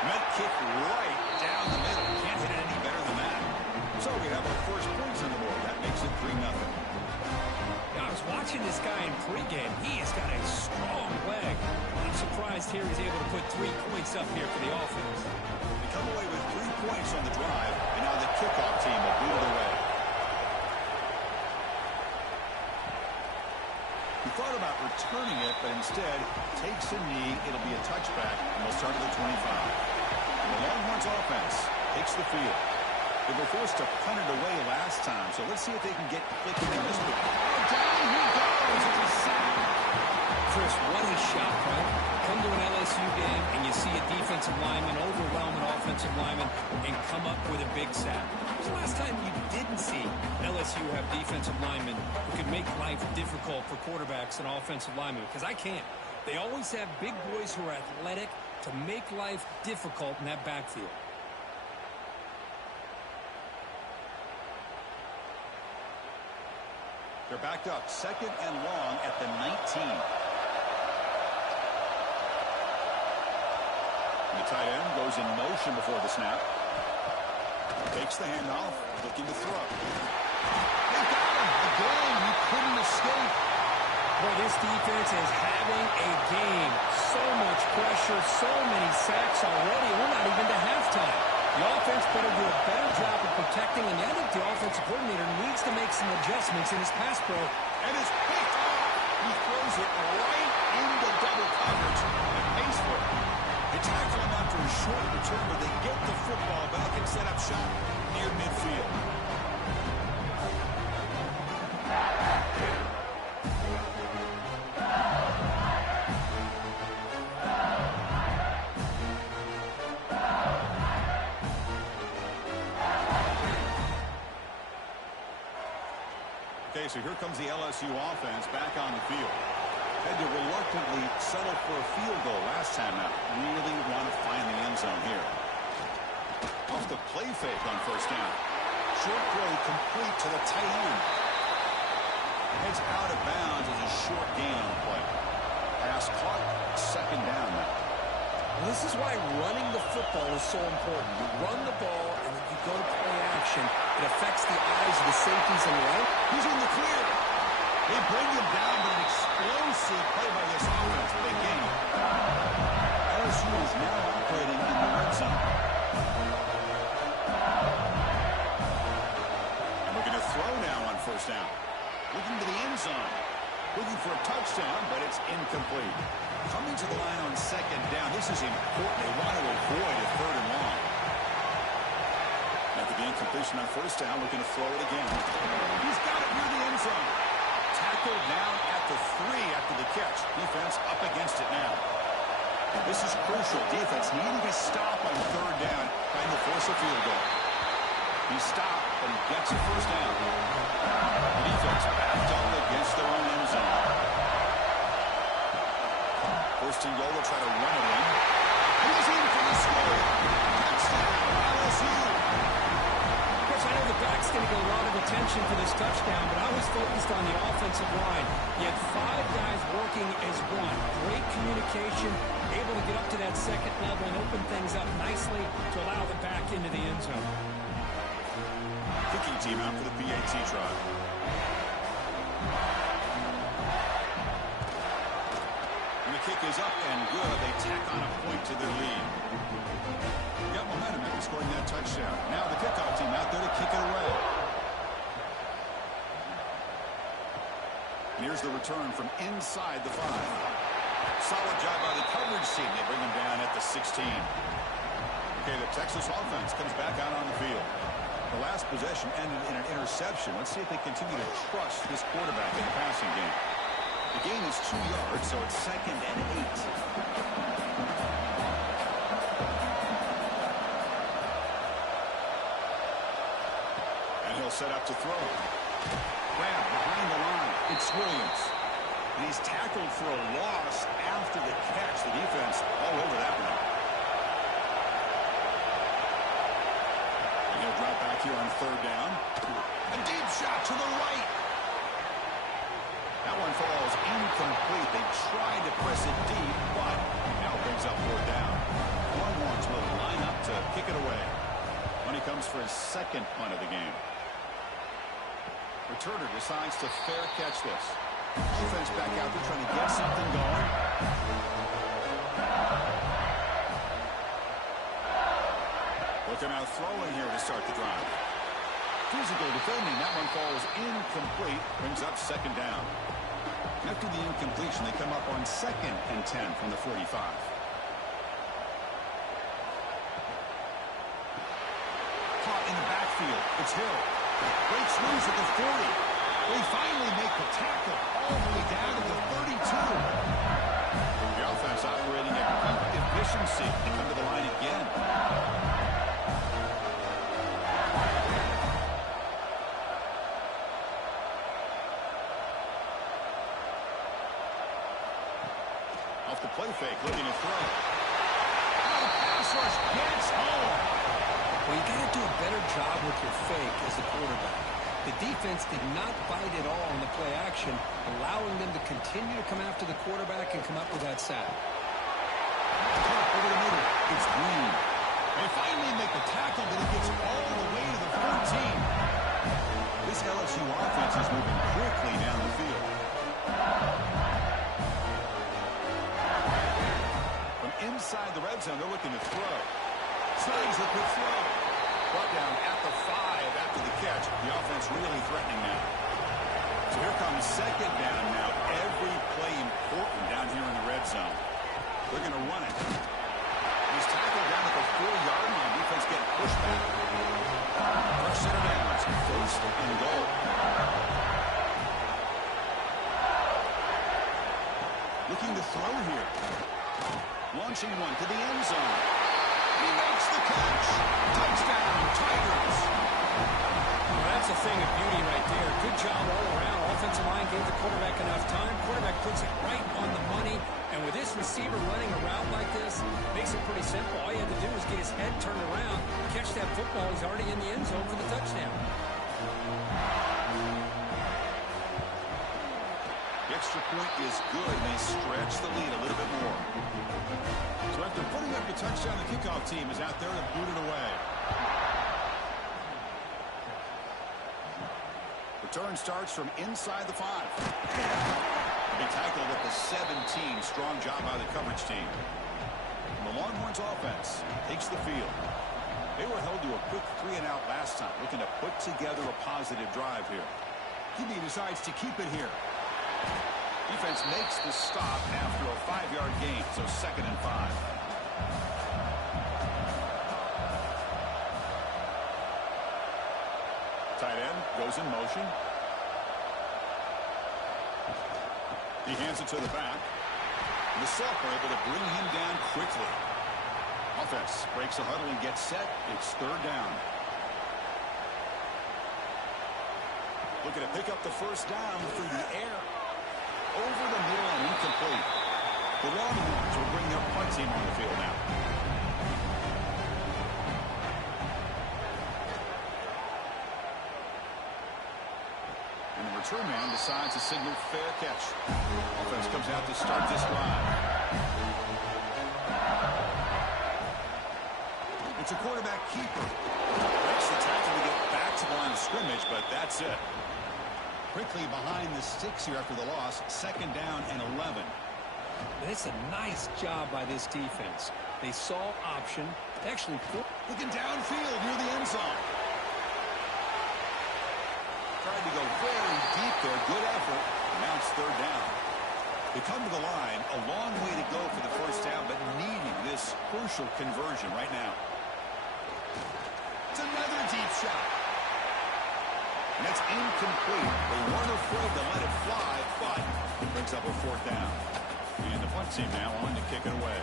Met kick right down the middle. Can't hit it any better than that. So we have our first points on the board. That makes it 3-0. I was watching this guy in pregame. He has got a strong leg. I'm surprised here he's able to put 3 points up here for the offense. They come away with 3 points on the drive, and now the kickoff team will boot it away. He thought about returning it, but instead takes a knee. It'll be a touchback, and they'll start at the 25. And the Longhorns offense takes the field. They were forced to punt it away last time, so let's see if they can get clicking in this one. Down he goes. It's a sack. Chris, what a shot, right? Come to an LSU game and you see a defensive lineman overwhelm an offensive lineman and come up with a big sack. When was the last time you didn't see LSU have defensive linemen who could make life difficult for quarterbacks and offensive linemen? Because I can't. They always have big boys who are athletic to make life difficult in that backfield. They're backed up, 2nd and long at the 19. And the tight end goes in motion before the snap. Takes the handoff, looking to throw. They got him again. He couldn't escape. Boy, this defense is having a game. So much pressure, so many sacks already. We're not even to halftime. The offense better do a better job of protecting, and I think the offensive coordinator needs to make some adjustments in his pass pro. And it's picked off. He throws it right into double coverage and pays for it. They tackle him after a short return, but they get the football back and set up shop near midfield. Okay, so here comes the LSU offense back on the field. Had to reluctantly settle for a field goal last time out. Really want to find the end zone here. Off the play fake on first down. Short throw complete to the tight end. Heads out of bounds as a short gain on the play. Pass caught, 2nd down now. Well, this is why running the football is so important. You run the ball, and then you go to play action. It affects the eyes of the safeties and the right. He's in the clear. They bring him down, but an explosive play by this offense. Big game. LSU is now operating in the red zone. And looking to throw now on first down. Looking to the end zone. Looking for a touchdown, but it's incomplete. Coming to the line on 2nd down. This is important. They want to avoid a 3rd and long. After the incompletion on first down, looking to throw it again. He's got it near the end zone. Tackled down at the 3 after the catch. Defense up against it now. This is crucial. Defense needing to stop on 3rd down, trying to force a field goal. He stopped, but he gets a first down. The defense backed up against their own end zone. 1st and goal, they'll try to run it in. He's in for the score. Touchdown, LSU. I know the back's going to get a lot of attention for this touchdown, but I was focused on the offensive line. You had 5 guys working as one. Great communication, able to get up to that 2nd level and open things up nicely to allow the back into the end zone. Kicking team out for the PAT try. And the kick is up and good. They tack on a point to their lead. Got momentum after scoring that touchdown. Now the kickoff team out there to kick it away. And here's the return from inside the 5. Solid job by the coverage team. They bring him down at the 16. Okay, the Texas offense comes back out on the field. The last possession ended in an interception. Let's see if they continue to trust this quarterback in the passing game. The gain is 2 yards, so it's 2nd and 8. Set up to throw. Grab behind the line. It's Williams. And he's tackled for a loss after the catch. The defense all over that one. And he'll drop back here on 3rd down. A deep shot to the right. That one falls incomplete. They tried to press it deep, but now brings up 4th down. Longhorns will kick it away. When he comes for his second punt of the game. Returner decides to fair catch this. Defense back out there trying to get something going. Looking out throwing here to start the drive. Physical defending. That one falls incomplete. Brings up second down. After the incompletion, they come up on 2nd and 10 from the 45. Caught in the backfield. It's Hill. Breaks loose at the 40. They finally make the tackle all the way down to the 32. The offense operating at peak efficiency. They come to the line again. Off the play fake, looking to throw. Oh, the pass rush gets home. Well, you got to do a better job with your fake as a quarterback. The defense did not bite at all on the play action, allowing them to continue to come after the quarterback and come up with that sack. Over the middle, it's Green. They finally make the tackle, but it gets all the way to the 14. This LSU offense is moving quickly down the field. From inside the red zone, they're looking to throw. Slides the quick throw. Brought down at the 5 after the catch. The offense really threatening now. So here comes second down now. Every play important down here in the red zone. They're going to run it. He's tackled down at the 4-yard line. Defense getting pushed back. First center down. It's 1st and goal. Looking to throw here. Launching one to the end zone. He makes the catch. Touchdown, Tigers. Well, that's a thing of beauty right there. Good job all around. Offensive line gave the quarterback enough time. Quarterback puts it right on the money. And with this receiver running a route like this, makes it pretty simple. All you had to do was get his head turned around, catch that football. He's already in the end zone for the touchdown. The extra point is good, and they stretch the lead a little bit more. So after putting up the touchdown, the kickoff team is out there to boot it away. Return starts from inside the 5. They tackled at the 17. Strong job by the coverage team. And the Longhorns offense takes the field. They were held to a quick 3-and-out last time, looking to put together a positive drive here. Kiffin decides to keep it here. Defense makes the stop after a 5-yard gain, so 2nd and 5. Tight end goes in motion. He hands it to the back. The Self are able to bring him down quickly. Offense breaks a huddle and gets set. It's 3rd down. Looking to pick up the first down through the air. Over the middle and incomplete. The Longhorns will bring their punt team on the field now. And the return man decides to signal fair catch. Offense comes out to start this drive. It's a quarterback keeper. Breaks the tackle to get back to the line of scrimmage, but that's it. Quickly behind the sticks here after the loss. 2nd down and 11. And it's a nice job by this defense. They saw option. Actually, looking downfield near the end zone. Tried to go very deep there. Good effort. Now it's 3rd down. They come to the line. A long way to go for the first down, but needing this crucial conversion right now. It's another deep shot. And it's incomplete. They weren't afraid to let it fly, but it brings up a 4th down. And the punt team now on to kick it away.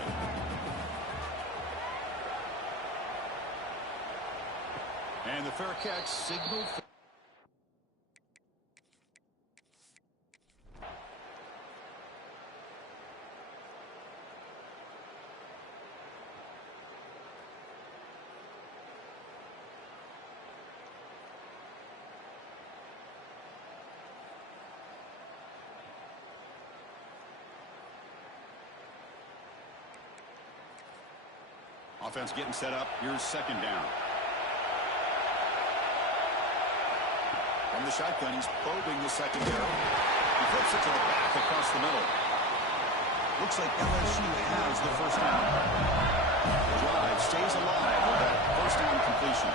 And the fair catch signaled for Offense getting set up. Here's second down. From the shotgun, he's probing the secondary. He flips it to the back across the middle. Looks like LSU has the first down. The drive stays alive with that first down completion.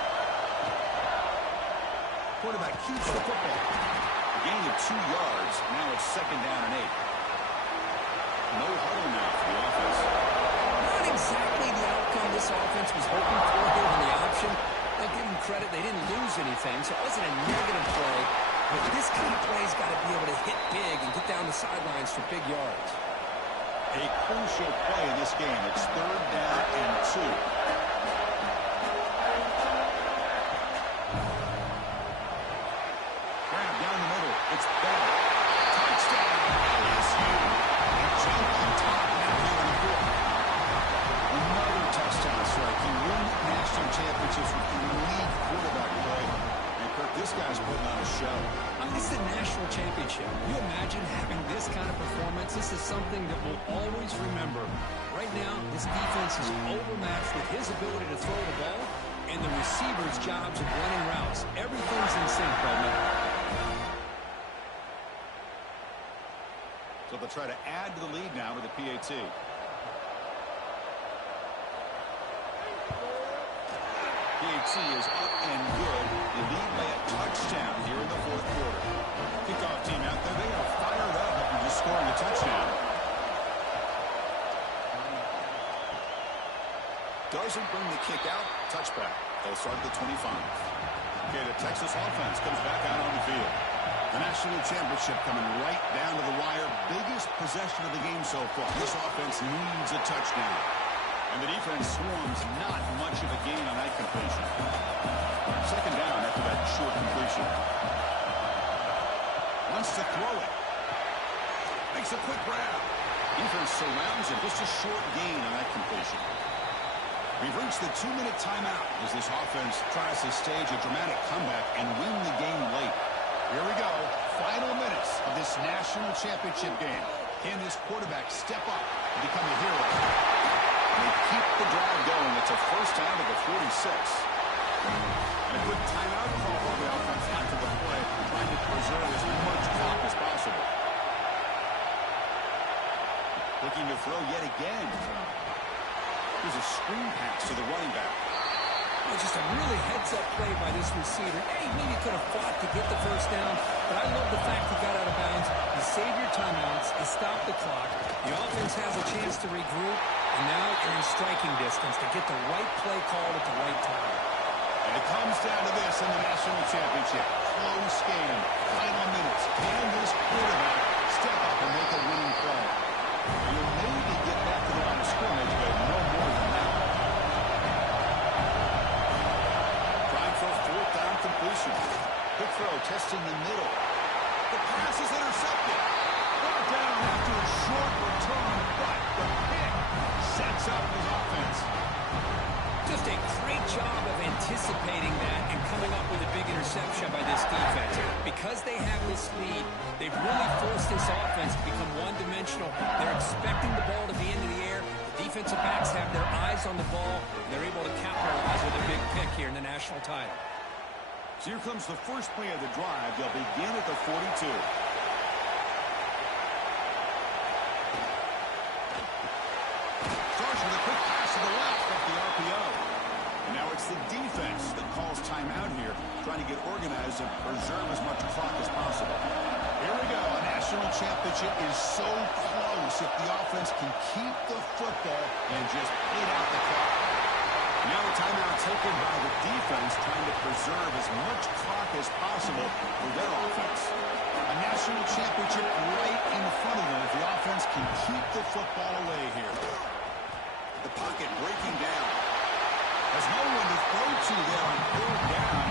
Quarterback keeps the football. A gain of 2 yards. Now it's second down and 8. No huddle now for the offense. Not exactly the outcome this offense was hoping for here in the option. I'll give them credit. They didn't lose anything, so it wasn't a negative play. But this kind of play's got to be able to hit big and get down the sidelines for big yards. A crucial play in this game. It's third down and 2. Grab down the middle. It's Bell. Touchdown, LSU. They jump on top now here in the fourth. Another touchdown strike. He won national championships with elite quarterback play. And Kirk, this guy's putting on a show. I mean, this is a national championship. Can you imagine having this kind of performance? This is something that we'll always remember. Right now, this defense is overmatched with his ability to throw the ball and the receiver's jobs of running routes. Everything's in sync right now. So they'll try to add to the lead now with the PAT. PAT is up and good. They lead by a touchdown here in the fourth quarter. Kickoff team out there. They are fired up after just scoring a touchdown. Doesn't bring the kick out. Touchback. They'll start at the 25. Okay, the Texas offense comes back out on the field. The national championship coming right down to the wire. Biggest possession of the game so far. This offense needs a touchdown. And the defense swarms not much of a gain on that completion. Second down after that short completion. Wants to throw it. Makes a quick grab. Defense surrounds him. Just a short gain on that completion. We've reached the 2-minute timeout as this offense tries to stage a dramatic comeback and win the game late. Here we go. Final minutes of this national championship game. Can this quarterback step up and become a hero? They keep the drive going. It's a first down to the 46. And a good timeout call on the offense after the play, trying to preserve as much clock as possible. Looking to throw yet again. Here's a screen pass to the running back. Oh, just a really heads-up play by this receiver. Hey, he maybe could have fought to get the first down, but I love the fact he got out of bounds. He saved your timeouts. He stopped the clock. The offense has a chance to regroup, and now you're in striking distance to get the right play called at the right time. And it comes down to this in the national championship. Close game. Final minutes. Can this quarterback step up and make a winning play? You'll maybe get back to the line of scrimmage, but no more than that. Completion. Quick throw, testing the middle. The pass is intercepted. Brought down after a short return, but the pick sets up his offense. Just a great job of anticipating that and coming up with a big interception by this defense. Because they have this lead, they've really forced this offense to become one-dimensional. They're expecting the ball to be into the air. The defensive backs have their eyes on the ball. They're able to capitalize with a big pick here in the national title. So here comes the first play of the drive. They'll begin at the 42. Starts with a quick pass to the left off the RPO. And now it's the defense that calls timeout here, trying to get organized and preserve as much clock as possible. Here we go. A national championship is so close if the offense can keep the football and just beat out the clock. Now a timeout taken by the defense, trying to preserve as much clock as possible for their offense. A national championship right in front of them if the offense can keep the football away here. The pocket breaking down. There's no one to throw to there on third down.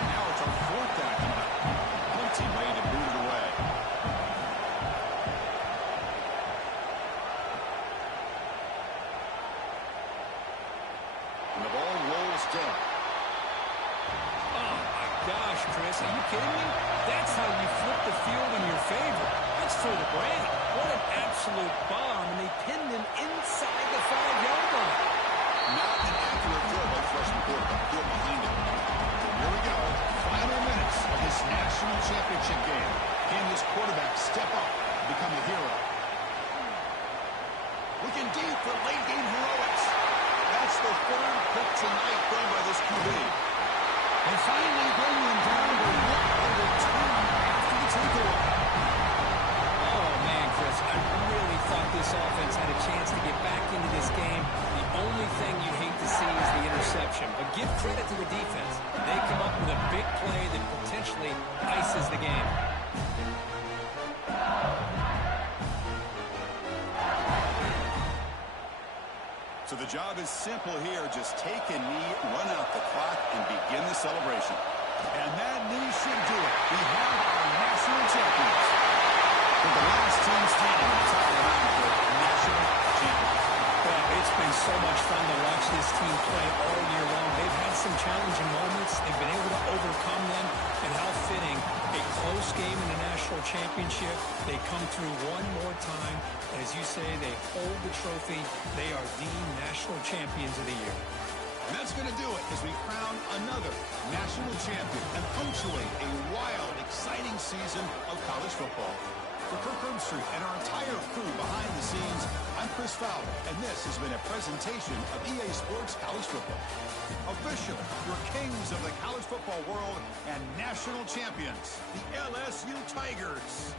And now it's a fourth down. Plenty made to boot it away. And the ball rolls down. Oh, my gosh, Chris. Are you kidding me? That's how you flip the field in your favor. That's for the brand. What an absolute bomb. And they pinned him inside the 5-yard line. Not an Looking deep for late-game heroics. That's the third pick tonight thrown by this QB. They finally bring them down to 1 after the takeaway. Oh, man, Chris, I really thought this offense had a chance to get back into this game. The only thing you hate to see is the interception. But give credit to the defense. They come up with a big play that potentially ices the game. So the job is simple here. Just take a knee, run out the clock, and begin the celebration. And that knee should do it. We have our national champions. For the last team standing on the top of the mountain for national champions. Well, it's been so much fun to watch this team play all year long. They've had some challenging moments. They've been able to overcome them. And how fitting, a close game in the national championship. They come through one more time. And as you say, they hold the trophy. They are the national champions of the year. And that's going to do it as we crown another national champion and punctuate a wild, exciting season of college football. For Kirk Herbstreit and our entire crew behind the scenes, I'm Chris Fowler, and this has been a presentation of EA Sports College Football. Official, your kings of the college football world and national champions, the LSU Tigers.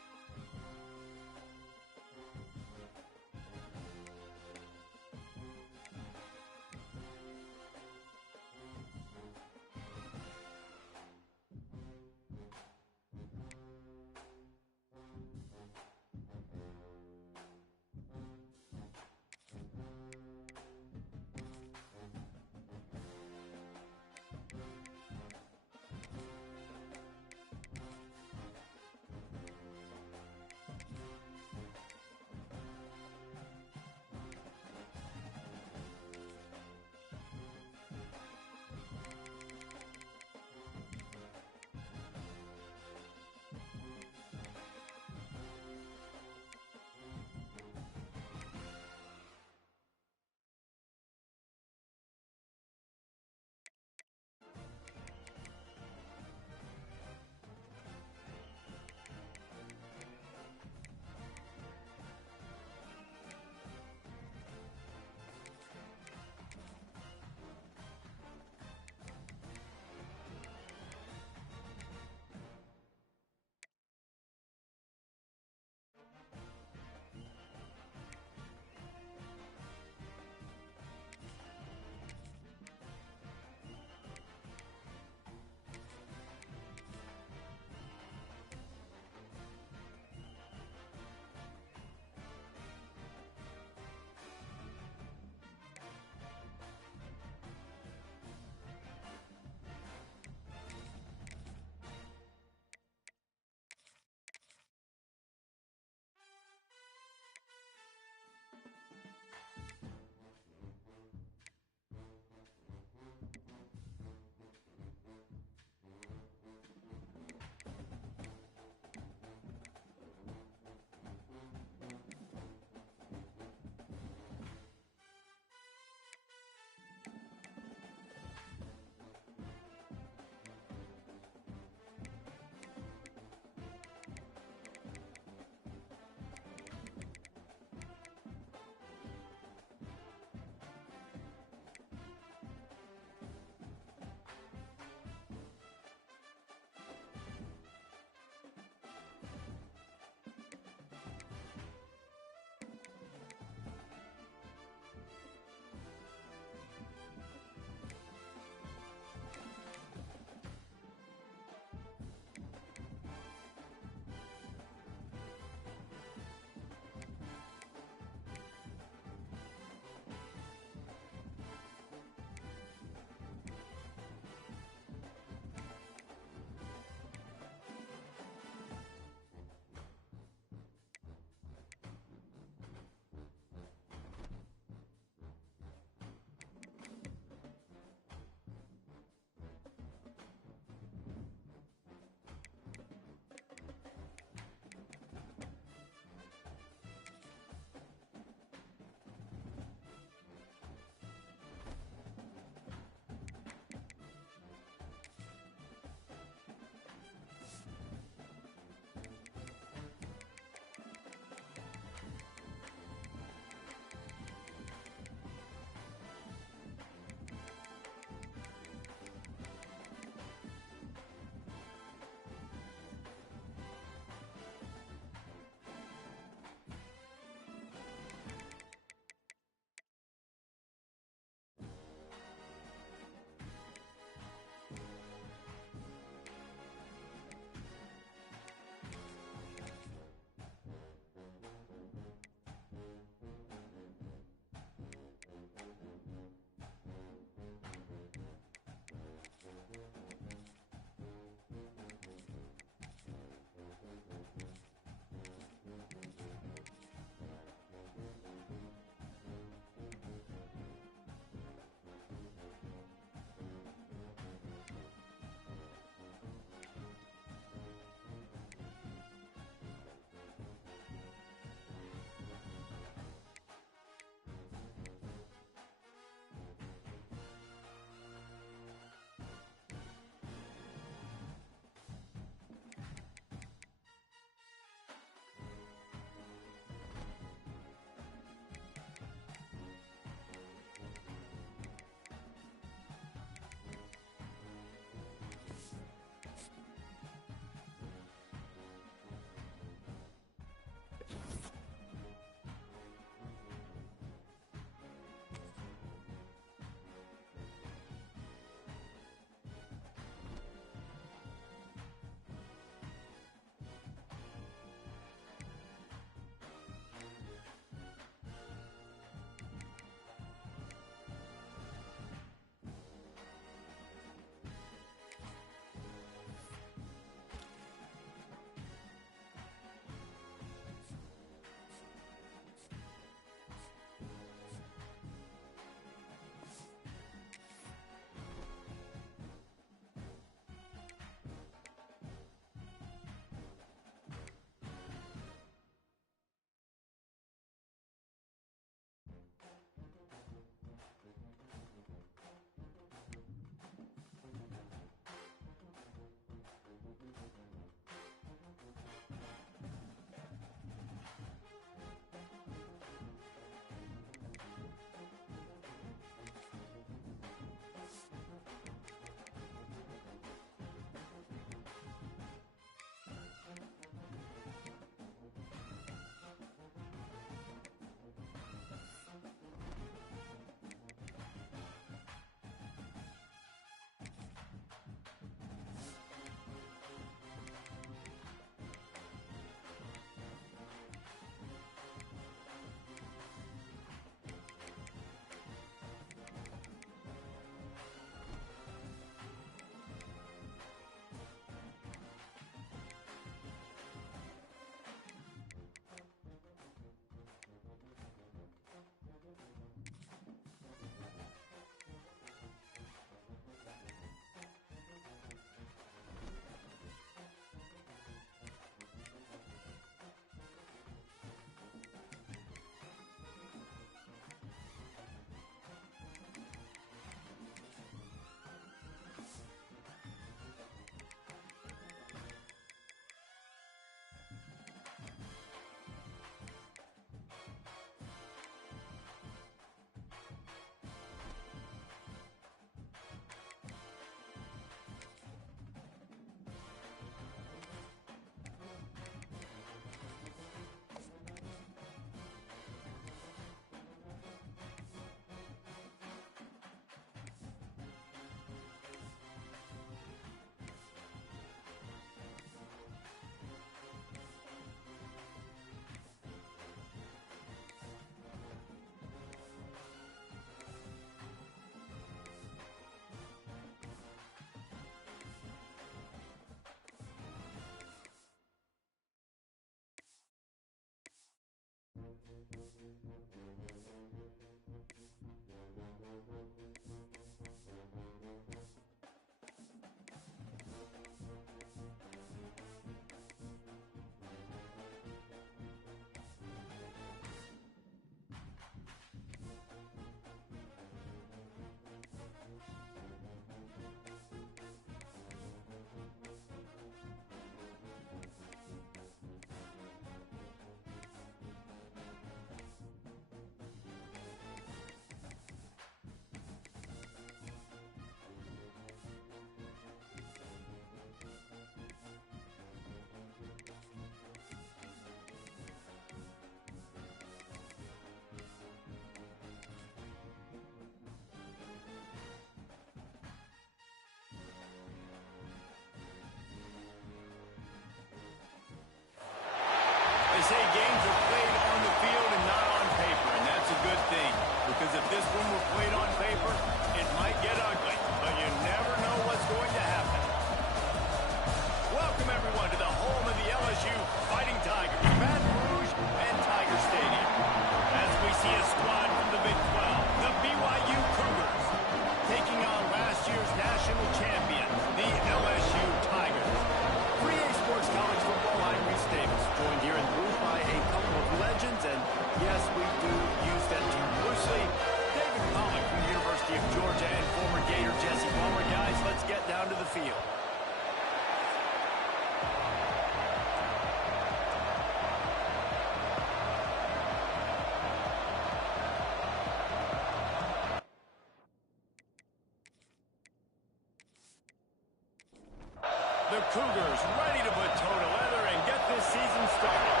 The Cougars ready to put toe to leather and get this season started.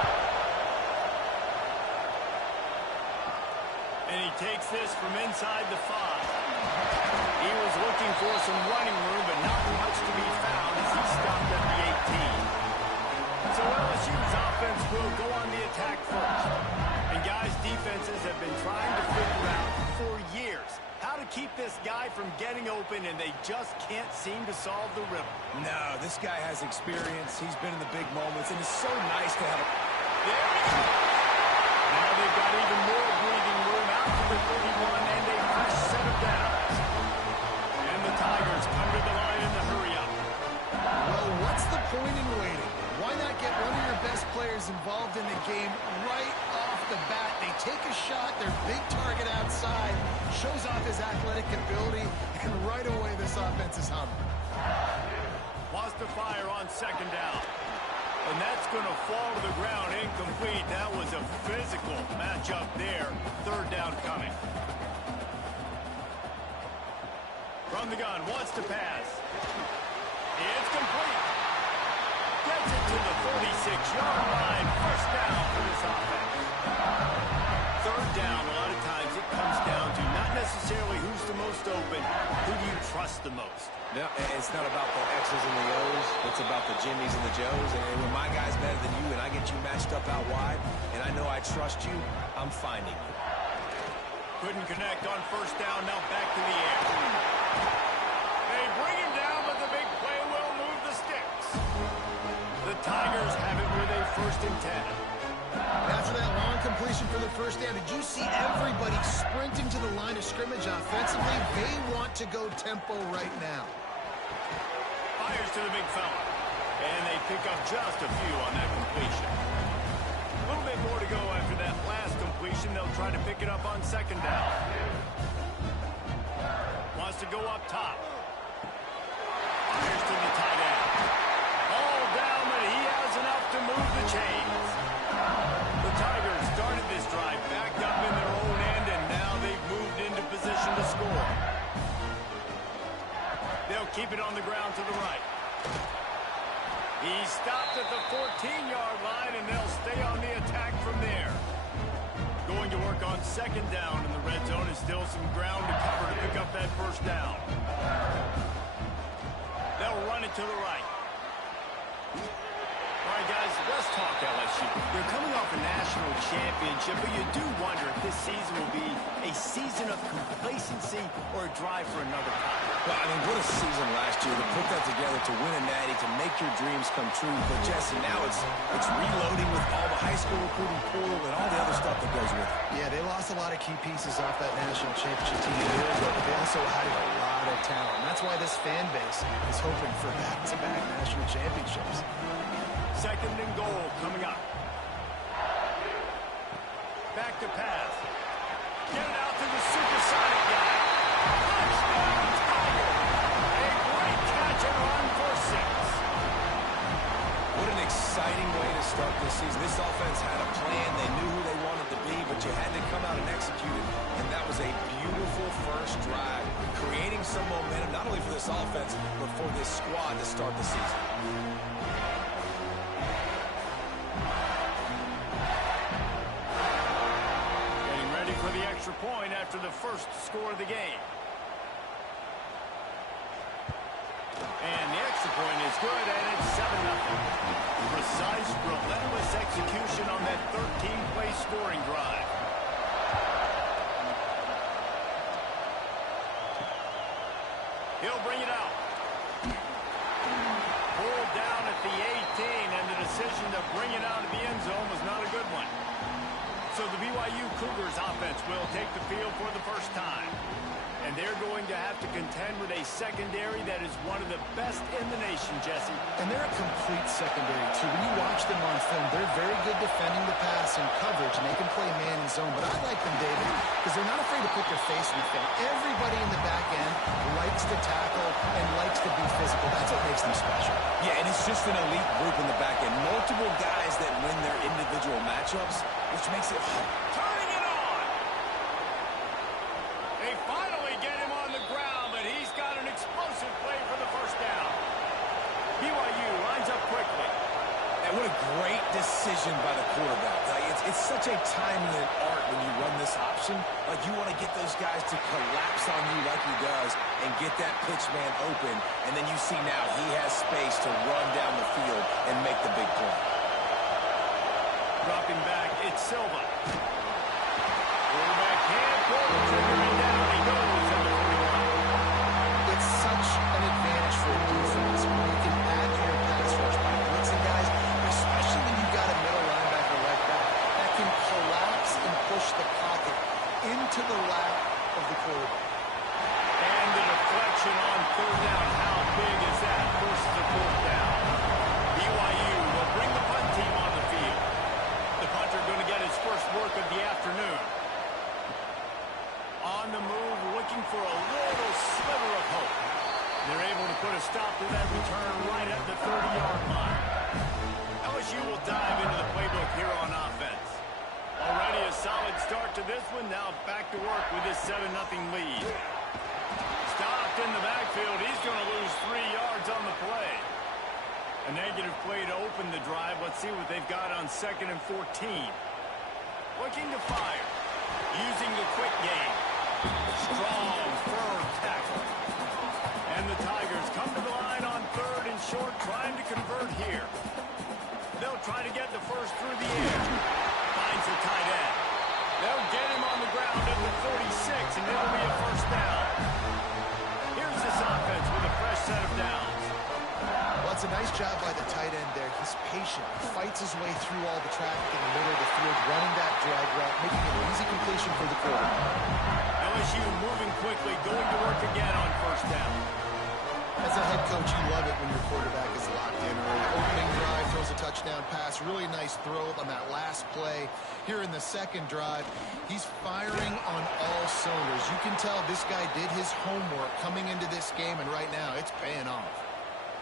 And he takes this from inside the 5. He was looking for some running room, but not much to be found as he stopped at the 18. So LSU's offense will go on the attack first. And guys, defenses have been trying to figure out for years how to keep this guy from getting open, and they just can't seem to solve the riddle. No, this guy has experience. He's been in the big moments, and it's so nice to have a... There we go. Now they've got even more breathing room out to the 31, and a fresh set of downs. And the Tigers come to the line in the hurry-up. Well, what's the point in waiting? Why not get one of your best players involved in the game right off the bat? They take a shot, their big target outside, shows off his athletic ability, and right away this offense is humming. Wants to fire on second down. And that's going to fall to the ground incomplete. That was a physical matchup there. Third down coming. From the gun, wants to pass. It's complete. Gets it to the 46-yard line. First down for this offense. Third down, a lot of times it comes down to not necessarily who's the most open, who do you trust the most? No, it's not about the X's and the O's. It's about the Jimmies and the Joes. And when my guy's better than you and I get you matched up out wide, and I know I trust you, I'm finding you. Couldn't connect on first down. Now back to the air. They bring him down, but the big play will move the sticks. The Tigers have it with a 1st and 10. After that long completion for the first down, did you see everybody sprinting to the line of scrimmage offensively? They want to go tempo right now. Fires to the big fella. And they pick up just a few on that completion. A little bit more to go after that last completion. They'll try to pick it up on second down. Wants to go up top. Fires to the tight end. All down, but he has enough to move the chains. The Tigers started this drive backed up in their own end, and now they've moved into position to score. They'll keep it on the ground to the right. He stopped at the 14-yard line, and they'll stay on the attack from there. Going to work on second down in the red zone is still some ground to cover to pick up that first down. They'll run it to the right. All right, guys, let's talk LSU. They're coming off a national championship, but you do wonder if this season will be a season of complacency or a drive for another cup. Well, I mean, what a season last year to put that together, to win a natty, to make your dreams come true. But, Jesse, now it's reloading with all the high school recruiting pool and all the other stuff that goes with it. Yeah, they lost a lot of key pieces off that national championship team a year ago, but they also added a lot of talent. And that's why this fan base is hoping for back-to-back national championships. Second and goal coming up. Back to pass. Get it out to the supersonic guy. Touchdown, Tiger. A great catch and run for 6. What an exciting way to start this season. This offense had a plan. They knew who they wanted to be, but you had to come out and execute it. And that was a beautiful first drive, creating some momentum, not only for this offense, but for this squad to start the season. For the extra point after the first score of the game. And the extra point is good, and it's 7-0. Precise, relentless execution on that 13-play scoring drive. He'll bring it out. Pulled down at the 18, and the decision to bring it out of the end zone was not a good one. So the BYU Cougars offense will take the field for the first time. And they're going to have to contend with a secondary that is one of the best in the nation, Jesse. And they're a complete secondary, too. When you watch them on film, they're very good defending the pass and coverage, and they can play man and zone. But I like them, David, because they're not afraid to put their face in the film. Everybody in the back end likes to tackle and likes to be physical. That's what makes them special. Yeah, and it's just an elite group in the back end. Multiple guys that win their individual matchups, which makes it hard. Turning it on! They finally get him on the ground, but he's got an explosive play for the first down. BYU up quickly. And what a great decision by the quarterback. Like, it's such a timing and art when you run this option. Like, you want to get those guys to collapse on you like he does and get that pitch man open. And then you see now he has space to run down the field and make the big play. Dropping back, it's Silva. Quarterback can't pull the trigger, and down he goes at the 41. It's such an advantage for a defense when you can add to your pass rush by blitzing guys, especially when you've got a middle linebacker like that can collapse and push the pocket into the lap of the quarterback. And the deflection on third down. How big is that versus the fourth down? BYU will bring the punt team on the field. The punter going to get his first work of the afternoon. On the move, looking for a little sliver of hope. They're able to put a stop to that return right at the 30-yard line. LSU will dive into the playbook here on offense. Already a solid start to this one. Now back to work with this 7-0 lead. Stopped in the backfield. He's going to lose 3 yards on the play. A negative play to open the drive. Let's see what they've got on 2nd and 14. Looking to fire. Using the quick game. Strong, firm tackle. And the Tigers come to the line on 3rd and short, trying to convert here. They'll try to get the first through the air. Finds the tight end. They'll get him on the ground at the 46, and it'll be a first down. Here's this offense with a fresh set of downs. Well, it's a nice job by the tight end there. He's patient. He fights his way through all the traffic in the middle of the field, running that drag route, making it an easy completion for the quarterback. LSU moving quickly, going to work again on first down. As a head coach, you love it when your quarterback is locked in early. Opening drive, throws a touchdown pass. Really nice throw on that last play. Here in the second drive, he's firing on all cylinders. You can tell this guy did his homework coming into this game, and right now it's paying off.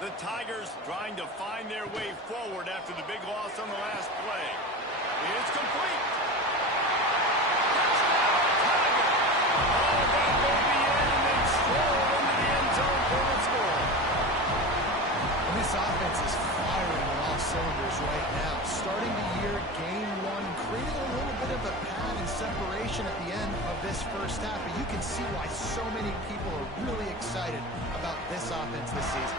The Tigers trying to find their way forward after the big loss on the last play. It's complete. Touchdown, Tigers! Oh, that may be in, and then stroll into the end zone for the score. And this offense is firing on all cylinders right now. Starting the year, game 1, creating a little bit of a pad and separation at the end of this first half. But you can see why so many people are really excited about this offense this season.